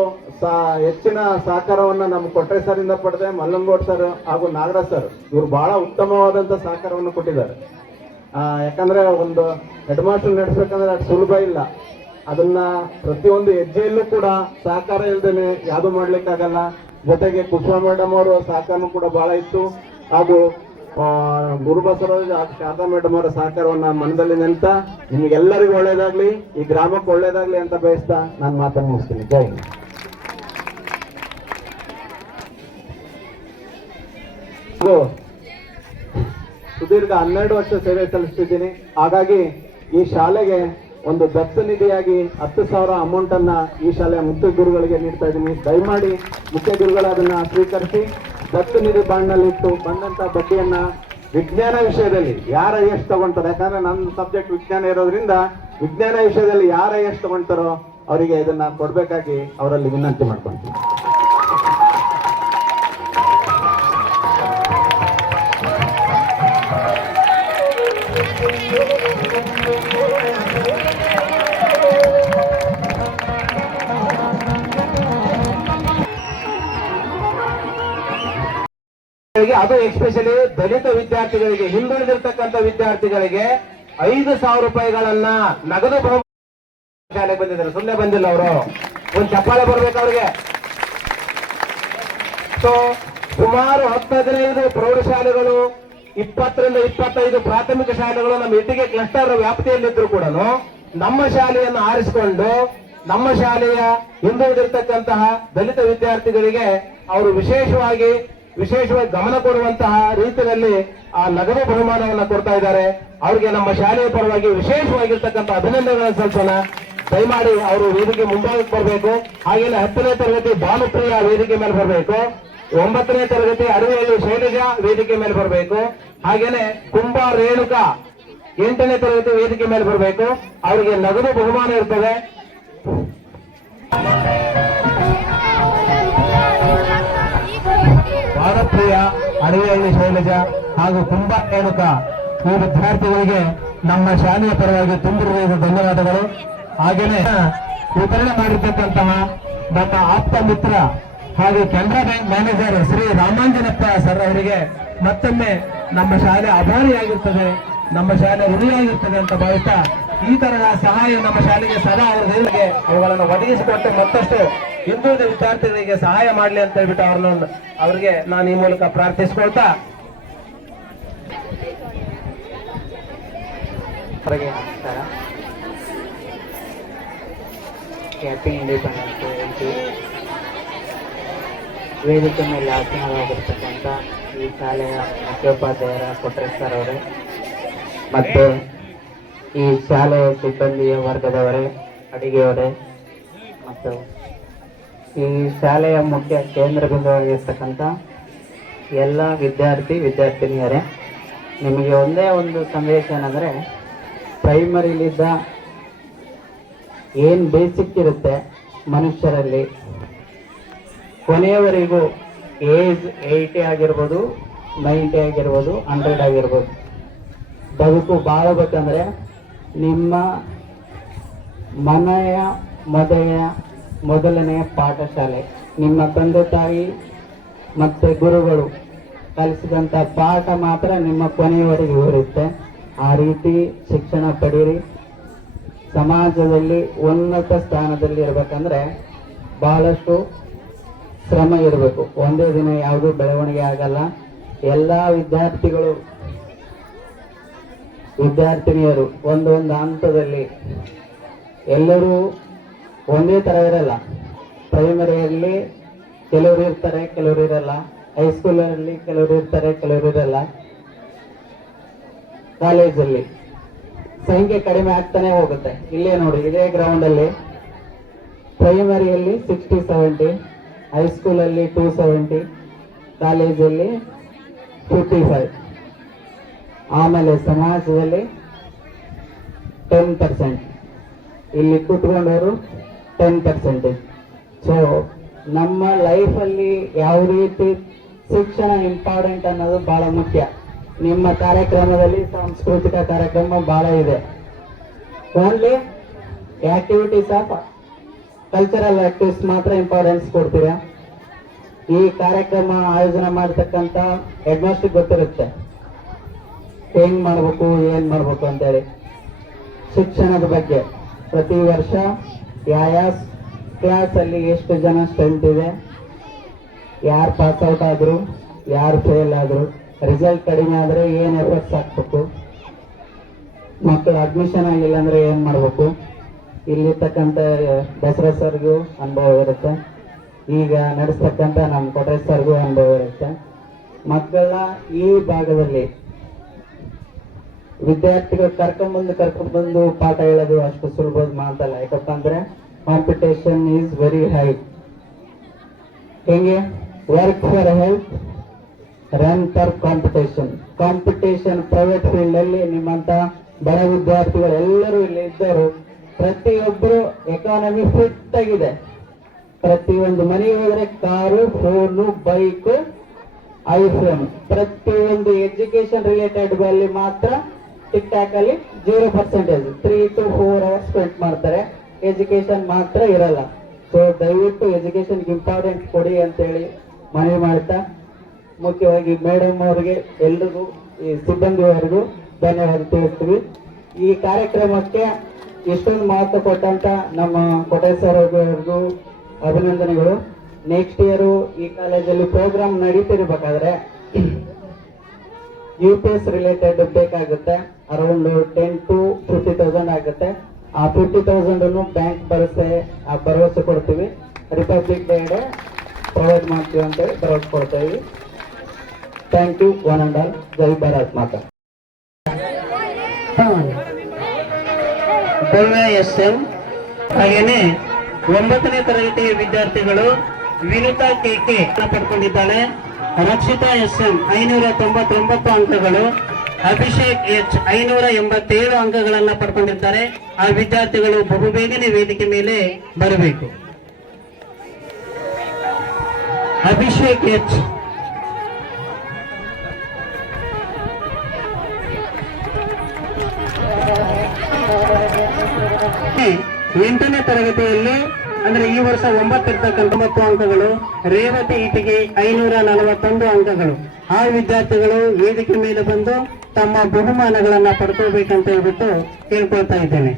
ಹೆಚ್ಚಿನ ಸಹಕಾರವನ್ನು ನಮ್ಮ ಕೊಟ್ರೆ ಸರಿಂದ ಪಡೆದೆ. ಮಲ್ಲಂಗೋಡ್ ಸರ್ ಹಾಗೂ ನಾಗರಾಜ್ ಸರ್ ಇವರು ಬಹಳ ಉತ್ತಮವಾದಂಥ ಸಹಕಾರವನ್ನು ಕೊಟ್ಟಿದ್ದಾರೆ. ಯಾಕಂದ್ರೆ ಒಂದು ಹೆಡ್ ಮಾಸ್ಟರ್ ನಡೆಸ್ಬೇಕಂದ್ರೆ ಅದು ಸುಲಭ ಇಲ್ಲ. ಅದನ್ನ ಪ್ರತಿಯೊಂದು ಹೆಜ್ಜೆಯಲ್ಲೂ ಕೂಡ ಸಹಕಾರ ಇಲ್ದೇನೆ ಯಾವುದು ಮಾಡ್ಲಿಕ್ಕಾಗಲ್ಲ. ಜೊತೆಗೆ ಕುಸುಮ ಮೇಡಮ್ ಅವರ ಸಹಕಾರನೂ ಕೂಡ ಬಹಳ ಇತ್ತು. ಹಾಗೂ ಗುರುಬಸವರಾಜ್ ಹಾಗೂ ಶಾರದಾ ಮೇಡಮ್ ಅವರ ಸಹಕಾರವನ್ನು ಮನದಲ್ಲಿ ನೆನ್ತ ನಿಮ್ಗೆಲ್ಲರಿಗೂ ಒಳ್ಳೇದಾಗ್ಲಿ, ಈ ಗ್ರಾಮಕ್ಕೆ ಒಳ್ಳೇದಾಗ್ಲಿ ಅಂತ ಬಯಸ್ತಾ ನಾನು ಮಾತನ್ನು ಮುಗಿಸ್ತೀನಿ. ಜೈ ಹಿಂದ್. ಸುದೀರ್ಘ 12 ವರ್ಷ ಸೇವೆ ಸಲ್ಲಿಸ್ತಿದ್ದೀನಿ. ಹಾಗಾಗಿ ಈ ಶಾಲೆಗೆ ಒಂದು ದತ್ತು ನಿಧಿಯಾಗಿ 10,000 ಅಮೌಂಟ್ ಅನ್ನ ಈ ಶಾಲೆಯ ಮುಖ್ಯ ಗುರುಗಳಿಗೆ ನೀಡ್ತಾ ಇದ್ದೀನಿ. ದಯಮಾಡಿ ಮುಖ್ಯ ಗುರುಗಳು ಅದನ್ನ ಸ್ವೀಕರಿಸಿ ದತ್ತು ನಿಧಿ ಬಾಂಡ್ನಲ್ಲಿ ಇಟ್ಟು ಬಂದಂತ ಬಡ್ಡಿಯನ್ನ ವಿಜ್ಞಾನ ವಿಷಯದಲ್ಲಿ ಯಾರ ಎಷ್ಟು ತಗೊಂತಾರೆ, ಯಾಕಂದ್ರೆ ನನ್ನ ಸಬ್ಜೆಕ್ಟ್ ವಿಜ್ಞಾನ ಇರೋದ್ರಿಂದ ವಿಜ್ಞಾನ ವಿಷಯದಲ್ಲಿ ಯಾರ ಎಷ್ಟು ತಗೊಂತಾರೋ ಅವರಿಗೆ ಇದನ್ನ ಕೊಡ್ಬೇಕಾಗಿ ಅವರಲ್ಲಿ ವಿನಂತಿ ಮಾಡ್ಕೊಂತೀನಿ. ಅದು ಎಸ್ಪೆಷಲಿ ದಲಿತ ವಿದ್ಯಾರ್ಥಿಗಳಿಗೆ, ಹಿಂದುಳಿದಿರ್ತಕ್ಕಂಥ ವಿದ್ಯಾರ್ಥಿಗಳಿಗೆ 5,000 ರೂಪಾಯಿಗಳನ್ನ ನಗದು ಶಾಲೆಗೆ ಬಂದಿದ್ದಾರೆ. ಸುಮ್ಮನೆ ಬಂದಿಲ್ಲ ಅವರು, ಒಂದು ಚಪ್ಪಾಳೆ ಬರ್ಬೇಕು ಅವ್ರಿಗೆ. ಸೊ ಸುಮಾರು 10-15 ಪ್ರೌಢಶಾಲೆಗಳು, 20ರಿಂದ 25 ಪ್ರಾಥಮಿಕ ಶಾಲೆಗಳು ನಮ್ಮ ಇಟ್ಟಿಗೆ ಕ್ಲಸ್ಟರ್ ವ್ಯಾಪ್ತಿಯಲ್ಲಿದ್ರು ಕೂಡ ನಮ್ಮ ಶಾಲೆಯನ್ನು ಆರಿಸಿಕೊಂಡು ನಮ್ಮ ಶಾಲೆಯ ಹಿಂದುಳಿದಿರ್ತಕ್ಕಂತಹ ದಲಿತ ವಿದ್ಯಾರ್ಥಿಗಳಿಗೆ ಅವರು ವಿಶೇಷವಾಗಿ ಗಮನ ಕೊಡುವಂತಹ ರೀತಿಯಲ್ಲಿ ಆ ನಗದು ಬಹುಮಾನವನ್ನು ಕೊಡ್ತಾ ಇದ್ದಾರೆ. ಅವರಿಗೆ ನಮ್ಮ ಶಾಲೆಯ ಪರವಾಗಿ ವಿಶೇಷವಾಗಿರ್ತಕ್ಕಂಥ ಅಭಿನಂದನೆಗಳನ್ನು ಸಲ್ಲಿಸೋಣ. ದಯಮಾಡಿ ಅವರು ವೇದಿಕೆ ಮುಂಭಾಗಕ್ಕೆ ಬರಬೇಕು. ಹಾಗೇನೆ 10ನೇ ತರಗತಿ ಭಾನುಪ್ರಿಯ ವೇದಿಕೆ ಮೇಲೆ ಬರಬೇಕು. 9ನೇ ತರಗತಿ ಅಡವಿಹಳ್ಳಿ ಶೈಲಜಾ ವೇದಿಕೆ ಮೇಲೆ ಬರಬೇಕು. ಹಾಗೇನೆ ಕುಂಬಾ ರೇಣುಕಾ 8ನೇ ತರಗತಿ ವೇದಿಕೆ ಮೇಲೆ ಬರಬೇಕು. ಅವರಿಗೆ ನಗದು ಬಹುಮಾನ ಇರ್ತದೆ. ಭಾನುಪ್ರಿಯ, ಅಡವಿಹಳ್ಳಿ ಶೈಲಜಾ ಹಾಗೂ ಕುಂಬಾ ರೇಣುಕಾ ಈ ವಿದ್ಯಾರ್ಥಿಗಳಿಗೆ ನಮ್ಮ ಶಾಲೆಯ ಪರವಾಗಿ ತುಂಬಿರುವ ಧನ್ಯವಾದಗಳು. ಹಾಗೇನೆ ವಿತರಣೆ ಮಾಡಿರ್ತಕ್ಕಂತಹ ನಮ್ಮ ಆಪ್ತ ಮಿತ್ರ ಹಾಗೂ Canara bank manager Shri Ramanjanappa sir ಅವರಿಗೆ ಮತ್ತೊಮ್ಮೆ ನಮ್ಮ ಶಾಲೆ ಆಭಾರಿಯಾಗಿರ್ತದೆ, ನಮ್ಮ ಶಾಲೆ ಋಣಿಯಾಗಿರ್ತದೆ ಅಂತ ಭಾವಿಸ್ತಾ ಈ ತರಹ ಸಹಾಯ ನಮ್ಮ ಶಾಲೆಗೆ ಸದಾ ಅವರಿಗೆ ಅವುಗಳನ್ನು ಒದಗಿಸಿಕೊಟ್ಟು ಮತ್ತಷ್ಟು ಹಿಂದುಳಿದ ವಿದ್ಯಾರ್ಥಿಗಳಿಗೆ ಸಹಾಯ ಮಾಡಲಿ ಅಂತ ಹೇಳ್ಬಿಟ್ಟು ಅವರಿಗೆ ನಾನು ಈ ಮೂಲಕ ಪ್ರಾರ್ಥಿಸಿಕೊಳ್ತಾ ನಮಸ್ಕಾರ. Happy independence day. ವೇದಿಕೆ ಮೇಲೆ ಆಸೀನವಾಗಿರ್ತಕ್ಕಂಥ ಈ ಶಾಲೆಯ ಮುಖ್ಯೋಪಾಧ್ಯಾಯರ ಕೊಟ್ರೇಶ್ ಸರ್ ಅವರೇ ಮತ್ತು ಈ ಶಾಲೆಯ ಸಿಬ್ಬಂದಿಯ ವರ್ಗದವರೇ, ಅಡಿಗೆಯವರೇ ಮತ್ತು ಈ ಶಾಲೆಯ ಮುಖ್ಯ ಕೇಂದ್ರ ಬಿಂದುವಾಗಿರ್ತಕ್ಕಂಥ ಎಲ್ಲ ವಿದ್ಯಾರ್ಥಿನಿಯರೇ, ನಿಮಗೆ ಒಂದೇ ಒಂದು ಸಂದೇಶ ಏನಂದರೆ, ಪ್ರೈಮರಿಲಿದ್ದ ಏನು ಬೇಸಿಕ್ ಇರುತ್ತೆ ಮನುಷ್ಯರಲ್ಲಿ, ಕೊನೆಯವರೆಗೂ ಏಜ್ 80 ಆಗಿರ್ಬೋದು, 90 ಆಗಿರ್ಬೋದು, 100 ಆಗಿರ್ಬೋದು, ಬದುಕು ಬಾಳಬೇಕಂದ್ರೆ ನಿಮ್ಮ ಮನೆಯ ಮೊದಲನೆಯ ಪಾಠಶಾಲೆ ನಿಮ್ಮ ತಂದೆ ತಾಯಿ ಮತ್ತು ಗುರುಗಳು ಕಲಿಸಿದಂಥ ಪಾಠ ಮಾತ್ರ ನಿಮ್ಮ ಕೊನೆಯವರೆಗೂ ಇರುತ್ತೆ. ಆ ರೀತಿ ಶಿಕ್ಷಣ ಪಡೀರಿ. ಸಮಾಜದಲ್ಲಿ ಉನ್ನತ ಸ್ಥಾನದಲ್ಲಿ ಇರಬೇಕಂದ್ರೆ ಬಹಳಷ್ಟು ಶ್ರಮ ಇರಬೇಕು. ಒಂದೇ ದಿನ ಯಾವುದೂ ಬೆಳವಣಿಗೆ ಆಗಲ್ಲ. ಎಲ್ಲ ವಿದ್ಯಾರ್ಥಿನಿಯರು ಒಂದೊಂದು ಹಂತದಲ್ಲಿ ಎಲ್ಲರೂ ಒಂದೇ ಥರ ಇರಲ್ಲ. ಪ್ರೈಮರಿಯಲ್ಲಿ ಕೆಲವರು ಇರ್ತಾರೆ, ಕೆಲವರು ಇರಲ್ಲ. ಹೈಸ್ಕೂಲಲ್ಲಿ ಕೆಲವರು ಇರ್ತಾರೆ, ಕೆಲವರು ಇರಲ್ಲ. ಕಾಲೇಜಲ್ಲಿ ಸಂಖ್ಯೆ ಕಡಿಮೆ ಆಗ್ತಾನೆ ಹೋಗುತ್ತೆ. ಇಲ್ಲೇ ನೋಡಿ, ಇದೇ ಗ್ರೌಂಡಲ್ಲಿ ಪ್ರೈಮರಿಯಲ್ಲಿ 60-70, ಹೈಸ್ಕೂಲಲ್ಲಿ 270, ಕಾಲೇಜಲ್ಲಿ 55. ಆಮೇಲೆ ಸಮಾಜದಲ್ಲಿ 10%, ಇಲ್ಲಿ ಕೂತ್ಕೊಂಡವರು 10%. ಸೊ ನಮ್ಮ ಲೈಫಲ್ಲಿ ಯಾವ ರೀತಿ ಶಿಕ್ಷಣ ಇಂಪಾರ್ಟೆಂಟ್ ಅನ್ನೋದು ಬಹಳ ಮುಖ್ಯ. ನಿಮ್ಮ ಕಾರ್ಯಕ್ರಮದಲ್ಲಿ ಸಾಂಸ್ಕೃತಿಕ ಕಾರ್ಯಕ್ರಮ ಬಹಳ ಇದೆ. Only activities of cultural activities ಮಾತ್ರ ಇಂಪಾರ್ಟೆನ್ಸ್ ಕೊಡ್ತೀರಾ? ಈ ಕಾರ್ಯಕ್ರಮ ಆಯೋಜನೆ ಮಾಡತಕ್ಕಂತ ಹೆಡ್ ಮಾಸ್ಟರ್ ಗೊತ್ತಿರುತ್ತೆ ಹೆಂಗ್ ಮಾಡ್ಬೇಕು ಏನ್ ಮಾಡ್ಬೇಕು ಅಂತೇಳಿ. ಶಿಕ್ಷಣದ ಬಗ್ಗೆ ಪ್ರತಿ ವರ್ಷ ಯಾವ ಕ್ಲಾಸ್ ಅಲ್ಲಿ ಎಷ್ಟು ಜನ ಸ್ಟ್ರೆಂತ್ ಇದೆ, ಯಾರು ಪಾಸ್ ಔಟ್ ಆದ್ರು, ಯಾರು ಫೇಲ್ ಆದ್ರು, ರಿಸಲ್ಟ್ ಕಡಿಮೆ ಆದ್ರೆ ಏನ್ ಎಫರ್ಟ್ಸ್ ಹಾಕ್ಬೇಕು, ಮಕ್ಕಳು ಅಡ್ಮಿಷನ್ ಆಗಿಲ್ಲ ಅಂದ್ರೆ ಏನ್ ಮಾಡ್ಬೇಕು, ಇಲ್ಲಿರ್ತಕ್ಕಂಥ ದಸರಾ ಸರ್ಗೂ ಅನುಭವ ಇರುತ್ತೆ, ಈಗ ನಡೆಸ್ತಕ್ಕಂಥ ನಮ್ಮ ಕೊಟ್ರೇಶ್ ಸರ್ಗೂ ಅನುಭವ ಇರುತ್ತೆ. ಮಕ್ಕಳ ಈ ಭಾಗದಲ್ಲಿ ವಿದ್ಯಾರ್ಥಿಗಳು ಕರ್ಕೊಂಡ್ಬಂದು ಪಾಠ ಹೇಳೋದು ಅಷ್ಟು ಸುಲಭ ಮಾತಲ್ಲ. ಯಾಕಪ್ಪ ಅಂದ್ರೆ ಕಾಂಪಿಟೇಷನ್ ಈಸ್ ವೆರಿ ಹೈ. ಹೆಂಗೆ work for health, run for competition private field ಅಲ್ಲಿ ನಿಮ್ಮಂತ ಬಡ ವಿದ್ಯಾರ್ಥಿಗಳು ಎಲ್ಲರೂ ಇಲ್ಲಿ ಇದ್ದರು. ಪ್ರತಿಯೊಬ್ಬರು ಎಕಾನಮಿ ಫಿಟ್ ಆಗಿದೆ. ಪ್ರತಿಯೊಂದು ಮನೆಗೆ ಹೋದ್ರೆ ಕಾರು, ಫೋನು, ಬೈಕ್, ಐಫೋನ್. ಪ್ರತಿಯೊಂದು ಎಜುಕೇಶನ್ ರಿಲೇಟೆಡ್ ಅಲ್ಲಿ ಮಾತ್ರ ಟಿಕ್ ಟಾಕ್ ಅಲ್ಲಿ 0%, 3 to 4 hours ಸ್ಪೆಂಡ್ ಮಾಡ್ತಾರೆ. ಎಜುಕೇಶನ್ ಮಾತ್ರ ಇರಲ್ಲ. ಸೊ ದಯವಿಟ್ಟು ಎಜುಕೇಶನ್ ಇಂಪಾರ್ಟೆಂಟ್ ಕೊಡಿ ಅಂತೇಳಿ ಮನವಿ ಮಾಡ್ತಾ, ಮುಖ್ಯವಾಗಿ ಮೇಡಮ್ ಅವರಿಗೆ, ಎಲ್ರಿಗೂ, ಈ ಸಿಬ್ಬಂದಿಯವರಿಗೂ ಧನ್ಯವಾದ ತಿಳಿಸ್ತೀವಿ. ಈ ಕಾರ್ಯಕ್ರಮಕ್ಕೆ ಇಷ್ಟೊಂದು ಮಹತ್ವ ಕೊಟ್ಟಂತ ನಮ್ಮ ಕೊಟ್ರೇಶ್ ಸರ್ ಅವ್ರಿಗೂ ಅಭಿನಂದನೆಗಳು. ನೆಕ್ಸ್ಟ್ ಇಯರ್ ಈ ಕಾಲೇಜಲ್ಲಿ ಪ್ರೋಗ್ರಾಮ್ ನಡೀತಿರ್ಬೇಕಾದ್ರೆ UPS ರಿಲೇಟೆಡ್ ಬೇಕಾಗುತ್ತೆ. ಅರೌಂಡ್ 10 to 50,000 ಆಗುತ್ತೆ. ಆ 50,000 ಬ್ಯಾಂಕ್ ಭರವಸೆ ಕೊಡ್ತೀವಿ. ರಿಪಬ್ಲಿಕ್ ಡೇ ಪ್ರೊವೈಡ್ ಮಾಡ್ತೀವಿ ಅಂತೇಳಿ ಭರವಸೆ ಕೊಡ್ತೀವಿ. Thank you one and all. ಜೈ ಭಾರತ್ ಮಾತಾ. ಭವ್ಯ SM, ಹಾಗೇನೆ 9ನೇ ತರಗತಿಯ ವಿದ್ಯಾರ್ಥಿಗಳು ವಿನುತಾ KK ಪಡ್ಕೊಂಡಿದ್ದಾಳೆ. ರಕ್ಷಿತಾ SM 599 ಅಂಕಗಳು, ಅಭಿಷೇಕ್ H 587 ಅಂಕಗಳನ್ನ ಪಡ್ಕೊಂಡಿದ್ದಾರೆ. ಆ ವಿದ್ಯಾರ್ಥಿಗಳು ಬಹುಬೇಗನೆ ವೇದಿಕೆ ಮೇಲೆ ಬರಬೇಕು. ಅಭಿಷೇಕ್ H, ಎಂಟನೇ ತರಗತಿಯಲ್ಲಿ ಅಂದ್ರೆ ಈ ವರ್ಷ 9 ಇರ್ತಕ್ಕಂಥ 9 ಅಂಕಗಳು. ರೇವತಿ ಇಟಿಗೆ 541 ಅಂಕಗಳು. ಆ ವಿದ್ಯಾರ್ಥಿಗಳು ವೇದಿಕೆ ಮೇಲೆ ಬಂದು ತಮ್ಮ ಬಹುಮಾನಗಳನ್ನ ಪಡ್ಕೋಬೇಕಂತ ಹೇಳ್ಬಿಟ್ಟು ಕೇಳ್ಕೊಳ್ತಾ ಇದ್ದೇನೆ.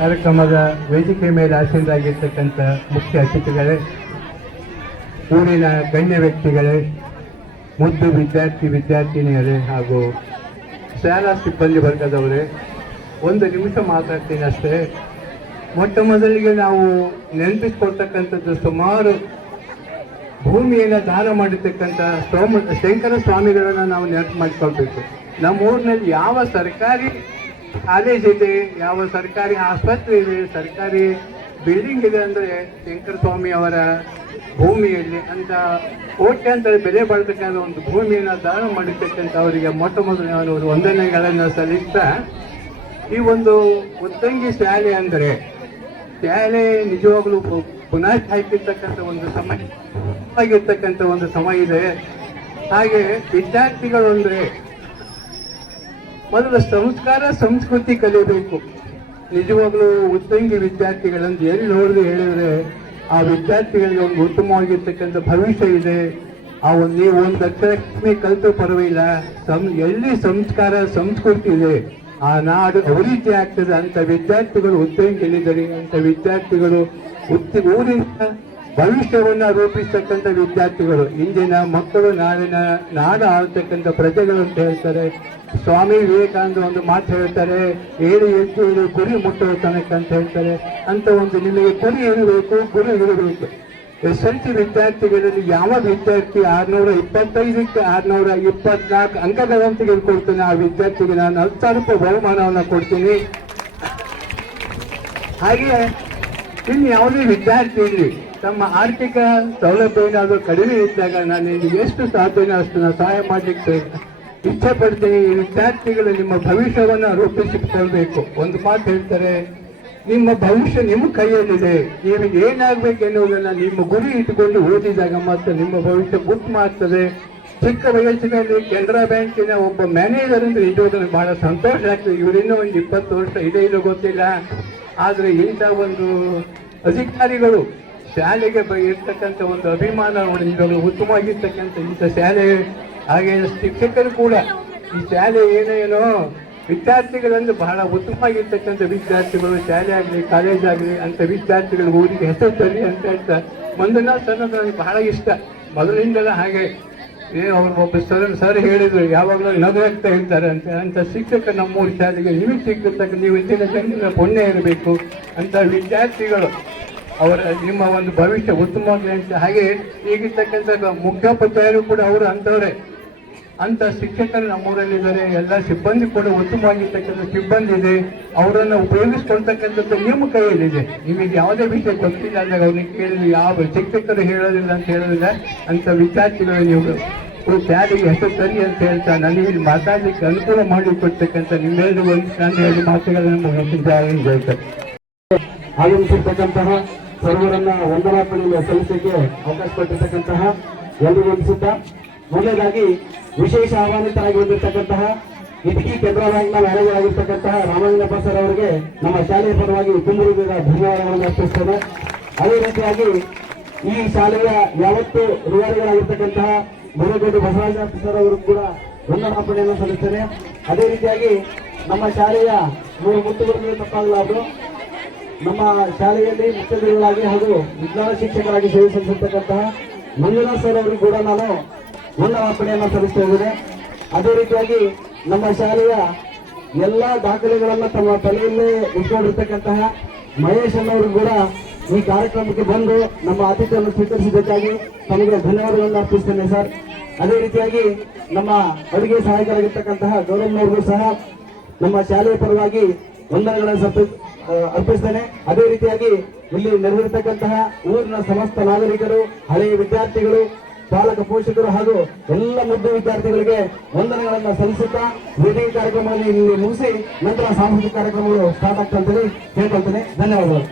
ಕಾರ್ಯಕ್ರಮದ ವೇದಿಕೆ ಮೇಲೆ ಆಸೀನರಾಗಿರ್ತಕ್ಕಂಥ ಮುಖ್ಯ ಅತಿಥಿಗಳೇ, ಊರಿನ ಗಣ್ಯ ವ್ಯಕ್ತಿಗಳೇ, ಮುದ್ದು ವಿದ್ಯಾರ್ಥಿನಿಯರೇ ಹಾಗೂ ಶಾಲಾ ಸಿಬ್ಬಂದಿ ವರ್ಗದವರೇ, ಒಂದು ನಿಮಿಷ ಮಾತಾಡ್ತೀನಿ ಅಷ್ಟೇ. ಮೊಟ್ಟ ಮೊದಲಿಗೆ ನಾವು ನೆನಪಿಸ್ಕೊಳ್ತಕ್ಕಂಥದ್ದು, ಸುಮಾರು ಭೂಮಿಯನ್ನು ದಾನ ಮಾಡಿರ್ತಕ್ಕಂಥ ಶಂಕರ ಸ್ವಾಮಿಗಳನ್ನು ನಾವು ನೆನಪು ಮಾಡಿಕೊಳ್ಬೇಕು. ನಮ್ಮ ಊರಿನಲ್ಲಿ ಯಾವ ಸರ್ಕಾರಿ ಕಾಲೇಜ್ ಇದೆ, ಯಾವ ಸರ್ಕಾರಿ ಆಸ್ಪತ್ರೆ ಇದೆ, ಸರ್ಕಾರಿ ಬಿಲ್ಡಿಂಗ್ ಇದೆ ಅಂದರೆ ಶಂಕರ ಸ್ವಾಮಿ ಅವರ ಭೂಮಿಯಲ್ಲಿ ಅಂತ ಕೋಟ್ಯಾಂತರ ಬೆಲೆ ಬಾಳ್ತಕ್ಕಂಥ ಒಂದು ಭೂಮಿಯನ್ನು ದಾನ ಮಾಡಿರ್ತಕ್ಕಂಥ ಅವರಿಗೆ ಮೊಟ್ಟ ಮೊದಲು ನಾನು ವಂದನೆಗಳನ್ನು ಸಲ್ಲಿಸ್ತಾ, ಈ ಒಂದು ಉತ್ತಂಗಿ ಶಾಲೆ ಅಂದರೆ ಶಾಲೆ ನಿಜವಾಗ್ಲೂ ಪುನಃ ಹಾಕಿರ್ತಕ್ಕಂಥ ಒಂದು ಸಮಯ ಆಗಿರ್ತಕ್ಕಂಥ ಒಂದು ಸಮಯ ಇದೆ. ಹಾಗೆ ವಿದ್ಯಾರ್ಥಿಗಳು ಅಂದರೆ ಮೊದಲು ಸಂಸ್ಕಾರ ಸಂಸ್ಕೃತಿ ಕಲಿಯಬೇಕು. ನಿಜವಾಗ್ಲೂ ಉತ್ತಂಗಿ ವಿದ್ಯಾರ್ಥಿಗಳಂತ ಎಲ್ಲಿ ನೋಡಿದ್ರೆ ಹೇಳಿದ್ರೆ ಆ ವಿದ್ಯಾರ್ಥಿಗಳಿಗೆ ಒಂದು ಉತ್ತಮವಾಗಿರ್ತಕ್ಕಂಥ ಭವಿಷ್ಯ ಇದೆ. ನೀವು ಒಂದು ಅಕ್ಷರಕ್ಕೆ ಕಲಿತು ಪರವಾಗಿಲ್ಲ, ಎಲ್ಲಿ ಸಂಸ್ಕಾರ ಸಂಸ್ಕೃತಿ ಇದೆ ಆ ನಾಡು ಅಭಿವೃದ್ಧಿ ಆಗ್ತದೆ ಅಂತ ವಿದ್ಯಾರ್ಥಿಗಳು ಉತ್ತಂಗಿದ್ದಾರೆ. ಅಂತ ವಿದ್ಯಾರ್ಥಿಗಳು ಊರಿನ ಭವಿಷ್ಯವನ್ನ ರೂಪಿಸ್ತಕ್ಕಂಥ ವಿದ್ಯಾರ್ಥಿಗಳು, ಇಂದಿನ ಮಕ್ಕಳು ನಾಡಿನ ನಾಡು ಆಳ್ತಕ್ಕಂಥ ಪ್ರಜೆಗಳು ಅಂತ ಹೇಳ್ತಾರೆ. ಸ್ವಾಮಿ ವಿವೇಕಾನಂದ ಒಂದು ಮಾತು ಹೇಳ್ತಾರೆ, ಏಳು ಎದ್ದು ಏಳು ಗುರಿ ಮುಟ್ಟುವ ತನಕ ಅಂತ ಹೇಳ್ತಾರೆ. ಅಂತ ಒಂದು ನಿಮಗೆ ಗುರಿ ಇರಬೇಕು, ಗುರಿ ಇರಬೇಕು. SLC ವಿದ್ಯಾರ್ಥಿಗಳಲ್ಲಿ ಯಾವ ವಿದ್ಯಾರ್ಥಿ 625ಕ್ಕೆ 624 ಅಂಕಗಳಂತ ಗೆಲ್ಕೊಳ್ತಾನೆ, ಆ ವಿದ್ಯಾರ್ಥಿಗೆ ನಾನು 10,000 ರೂಪಾಯಿ ಬಹುಮಾನವನ್ನು ಕೊಡ್ತೀನಿ. ಹಾಗೆ ಇನ್ನು ಯಾವುದೇ ವಿದ್ಯಾರ್ಥಿ ಇರಲಿ, ತಮ್ಮ ಆರ್ಥಿಕ ಸೌಲಭ್ಯ ಏನಾದರೂ ಕಡಿಮೆ ಇದ್ದಾಗ ನಾನು ನಿಮಗೆ ಎಷ್ಟು ಸಾಧ್ಯನೋ ಅಷ್ಟು ನಾನು ಸಹಾಯ ಮಾಡಲಿಕ್ಕೆ ಇಚ್ಛೆ ಪಡ್ತೀನಿ. ಈ ವಿದ್ಯಾರ್ಥಿಗಳು ನಿಮ್ಮ ಭವಿಷ್ಯವನ್ನು ರೂಪಿಸಿಕೊಳ್ಬೇಕು. ಒಂದು ಮಾತು ಹೇಳ್ತಾರೆ, ನಿಮ್ಮ ಭವಿಷ್ಯ ನಿಮ್ಮ ಕೈಯಲ್ಲಿದೆ. ನಿಮಗೆ ಏನಾಗಬೇಕು ಎನ್ನುವುದನ್ನು ನಿಮ್ಮ ಗುರಿ ಇಟ್ಟುಕೊಂಡು ಓದಿದಾಗ ಮಾತ್ರ ನಿಮ್ಮ ಭವಿಷ್ಯ ಉತ್ತಮ ಆಗ್ತದೆ. ಚಿಕ್ಕ ವಯಸ್ಸಿನಲ್ಲಿ ಕೆನರಾ ಬ್ಯಾಂಕಿನ ಒಬ್ಬ ಮ್ಯಾನೇಜರ್ ಅಂದ್ರೆ ಇಡುವುದನ್ನು ಬಹಳ ಸಂತೋಷ ಆಗ್ತದೆ. ಇವರಿನ್ನೂ ಒಂದು 20 ವರ್ಷ ಇದೆ ಇಲ್ಲೋ ಗೊತ್ತಿಲ್ಲ. ಆದರೆ ಇಂಥ ಒಂದು ಅಧಿಕಾರಿಗಳು ಶಾಲೆಗೆ ಇರ್ತಕ್ಕಂಥ ಒಂದು ಅಭಿಮಾನ ಉತ್ತಮವಾಗಿರ್ತಕ್ಕಂಥ ಇಂಥ ಶಾಲೆ, ಹಾಗೆ ಶಿಕ್ಷಕರು ಕೂಡ ಈ ಶಾಲೆ ಏನೇನೋ ವಿದ್ಯಾರ್ಥಿಗಳಂದು ಬಹಳ ಉತ್ತಮವಾಗಿರ್ತಕ್ಕಂಥ ವಿದ್ಯಾರ್ಥಿಗಳು, ಶಾಲೆ ಆಗಲಿ ಕಾಲೇಜ್ ಆಗಲಿ ಅಂತ ವಿದ್ಯಾರ್ಥಿಗಳು ಊರಿಗೆ ಹೆಸರು ತರಲಿ ಅಂತ ಹೇಳ್ತಾ ಮಂಜುನಾಥ್ ಅನ್ನೋದು ನನಗೆ ಬಹಳ ಇಷ್ಟ ಮೊದಲಿಂದಲೇ. ಹಾಗೆ ಅವ್ರು ಒಬ್ಬ ಸರ್ ಹೇಳಿದ್ರು, ಯಾವಾಗಲೂ ನಗರಾಗ್ತಾ ಇರ್ತಾರೆ ಅಂತ ಶಿಕ್ಷಕ ನಮ್ಮೂರು ಶಾಲೆಗೆ ನಿಮಗೆ ಸಿಕ್ಕಿರ್ತಕ್ಕ ನೀವು ಇಂದಿನ ಜನರ ಪುಣ್ಯ ಇರಬೇಕು ಅಂತ ವಿದ್ಯಾರ್ಥಿಗಳು ಅವರ ನಿಮ್ಮ ಒಂದು ಭವಿಷ್ಯ ಉತ್ತಮವಾಗಲಿ ಅಂತ. ಹಾಗೆ ಈಗಿರ್ತಕ್ಕಂಥ ಮುಖ್ಯೋಪಾಧ್ಯಾಯರು ಕೂಡ ಅವರು ಅಂಥವ್ರೆ. ಅಂತ ಶಿಕ್ಷಕರು ನಮ್ಮೂರಲ್ಲಿದ್ದಾರೆ. ಎಲ್ಲ ಸಿಬ್ಬಂದಿ ಕೂಡ ಉತ್ತಮವಾಗಿರ್ತಕ್ಕಂಥ ಸಿಬ್ಬಂದಿ ಇದೆ. ಅವರನ್ನು ಉಪಯೋಗಿಸ್ಕೊಳ್ತಕ್ಕಂಥದ್ದು ನಿಮ್ಮ ಕೈಯಲ್ಲಿದೆ. ನಿಮಗೆ ಯಾವುದೇ ವಿಷಯ ಗೊತ್ತಿಲ್ಲ ಅಂದಾಗ ಅವ್ರಿಗೆ ಕೇಳಿದ್ರೆ ಯಾವ ಶಿಕ್ಷಕರು ಹೇಳೋದಿಲ್ಲ ಅಂತ ಹೇಳೋದಿಲ್ಲ. ಅಂತ ವಿದ್ಯಾರ್ಥಿಗಳು ನೀವು ಶಾಲೆಗೆ ಹೆಸರು ತರಿ ಅಂತ ಹೇಳ್ತಾ ನನಗೆ ಇಲ್ಲಿ ಮಾತಾಡಲಿಕ್ಕೆ ಅನುಕೂಲ ಮಾಡಿಕೊಡ್ತಕ್ಕಂಥ ನಿಮ್ಮೆಲ್ಲರೂ ಒಂದು ನಾನು 2 ಮಾತುಗಳನ್ನು ಹೇಳ್ತಾರೆ. ಆಗಮಿಸಿರ್ತಕ್ಕಂತಹ ಸರ್ವರನ್ನ ವಂದನಾರ್ಪಣೆಯನ್ನು ಸಲ್ಲಿಸಲಿಕ್ಕೆ ಅವಕಾಶ ಕೊಟ್ಟಿರ್ತಕ್ಕಂತಹ ಎಲ್ಲರಿಗೂ ಅನಿಸುತ್ತಾ, ಮೊದಲನೇದಾಗಿ ವಿಶೇಷ ಆಹ್ವಾನಿತರಾಗಿ ಬಂದಿರತಕ್ಕಂತಹ ಇಟಗಿ ಕೆನರಾ ಬ್ಯಾಂಕ್ನ ಮ್ಯಾನೇಜರ್ ಆಗಿರ್ತಕ್ಕಂತಹ ರಾಮಲಿಂಗಪ್ಪ ಸರ್ ಅವರಿಗೆ ನಮ್ಮ ಶಾಲೆಯ ಪರವಾಗಿ ತುಂಬುವುದರ ಧನ್ಯವಾದಗಳನ್ನು ಅರ್ಪಿಸುತ್ತೇನೆ. ಅದೇ ರೀತಿಯಾಗಿ ಈ ಶಾಲೆಯ ಯಾವತ್ತು ರೂವಾರಿಗಳಾಗಿರ್ತಕ್ಕಂತಹ ಬೋರಗೋಡು ಬಸವರಾಜ ಸರ್ ಅವರು ಕೂಡ ವಂದನಾರ್ಪಣೆಯನ್ನು ಸಲ್ಲಿಸ್ತೇನೆ. ಅದೇ ರೀತಿಯಾಗಿ ನಮ್ಮ ಶಾಲೆಯ 3 ಮುತ್ತುಗಳು ತಪ್ಪಾಗಲಾರದು. ನಮ್ಮ ಶಾಲೆಯಲ್ಲಿ ಮುಖ್ಯೋದ್ಯೋಗಿಗಳಾಗಿ ಹಾಗೂ ವಿಜ್ಞಾನ ಶಿಕ್ಷಕರಾಗಿ ಸೇವೆ ಸಲ್ಲಿಸಿರ್ತಕ್ಕಂತಹ ಮಂಜುನಾಥ್ ಸರ್ ಅವರಿಗೂ ಕೂಡ ನಾನು ವಂದನಾರ್ಪಣೆಯನ್ನು ಸಲ್ಲಿಸ್ತಾ ಇದ್ದೇನೆ. ಅದೇ ರೀತಿಯಾಗಿ ನಮ್ಮ ಶಾಲೆಯ ಎಲ್ಲ ದಾಖಲೆಗಳನ್ನ ತಮ್ಮ ತಲೆಯಲ್ಲೇ ಇಟ್ಕೊಂಡಿರ್ತಕ್ಕಂತಹ ಮಹೇಶ್ ಅನ್ನವರು ಕೂಡ ಈ ಕಾರ್ಯಕ್ರಮಕ್ಕೆ ಬಂದು ನಮ್ಮ ಅತಿಥಿಯನ್ನು ಸ್ವೀಕರಿಸಿದ್ದಕ್ಕಾಗಿ ತಮಗೆ ಧನ್ಯವಾದಗಳನ್ನು ಅರ್ಪಿಸ್ತೇನೆ ಸರ್. ಅದೇ ರೀತಿಯಾಗಿ ನಮ್ಮ ಅಡುಗೆ ಸಹಾಯಕರಾಗಿರ್ತಕ್ಕಂತಹ ಗೌರವ್ನವ್ರಿಗೂ ಸಹ ನಮ್ಮ ಶಾಲೆಯ ಪರವಾಗಿ ವಂದನೆಗಳನ್ನು ಅರ್ಪಿಸ್ತೇನೆ. ಅದೇ ರೀತಿಯಾಗಿ ಇಲ್ಲಿ ನೆರವೇರ್ತಕ್ಕಂತಹ ಊರಿನ ಸಮಸ್ತ ನಾಗರಿಕರು, ಹಳೆಯ ವಿದ್ಯಾರ್ಥಿಗಳು, ಪಾಲಕ ಪೋಷಕರು ಹಾಗೂ ಎಲ್ಲ ಮುದ್ದು ವಿದ್ಯಾರ್ಥಿಗಳಿಗೆ ವಂದನೆಗಳನ್ನು ಸಲ್ಲಿಸುತ್ತಾ ವೇದಿಕೆ ಕಾರ್ಯಕ್ರಮವನ್ನು ಇಲ್ಲಿ ಮುಗಿಸಿ ನಂತರ ಸಾಂಸ್ಕೃತಿಕ ಕಾರ್ಯಕ್ರಮಗಳು ಸ್ಟಾರ್ಟ್ ಆಗ್ತಾ ಅಂತೇಳಿ ಹೇಳ್ಕೊಳ್ತೇನೆ. ಧನ್ಯವಾದಗಳು.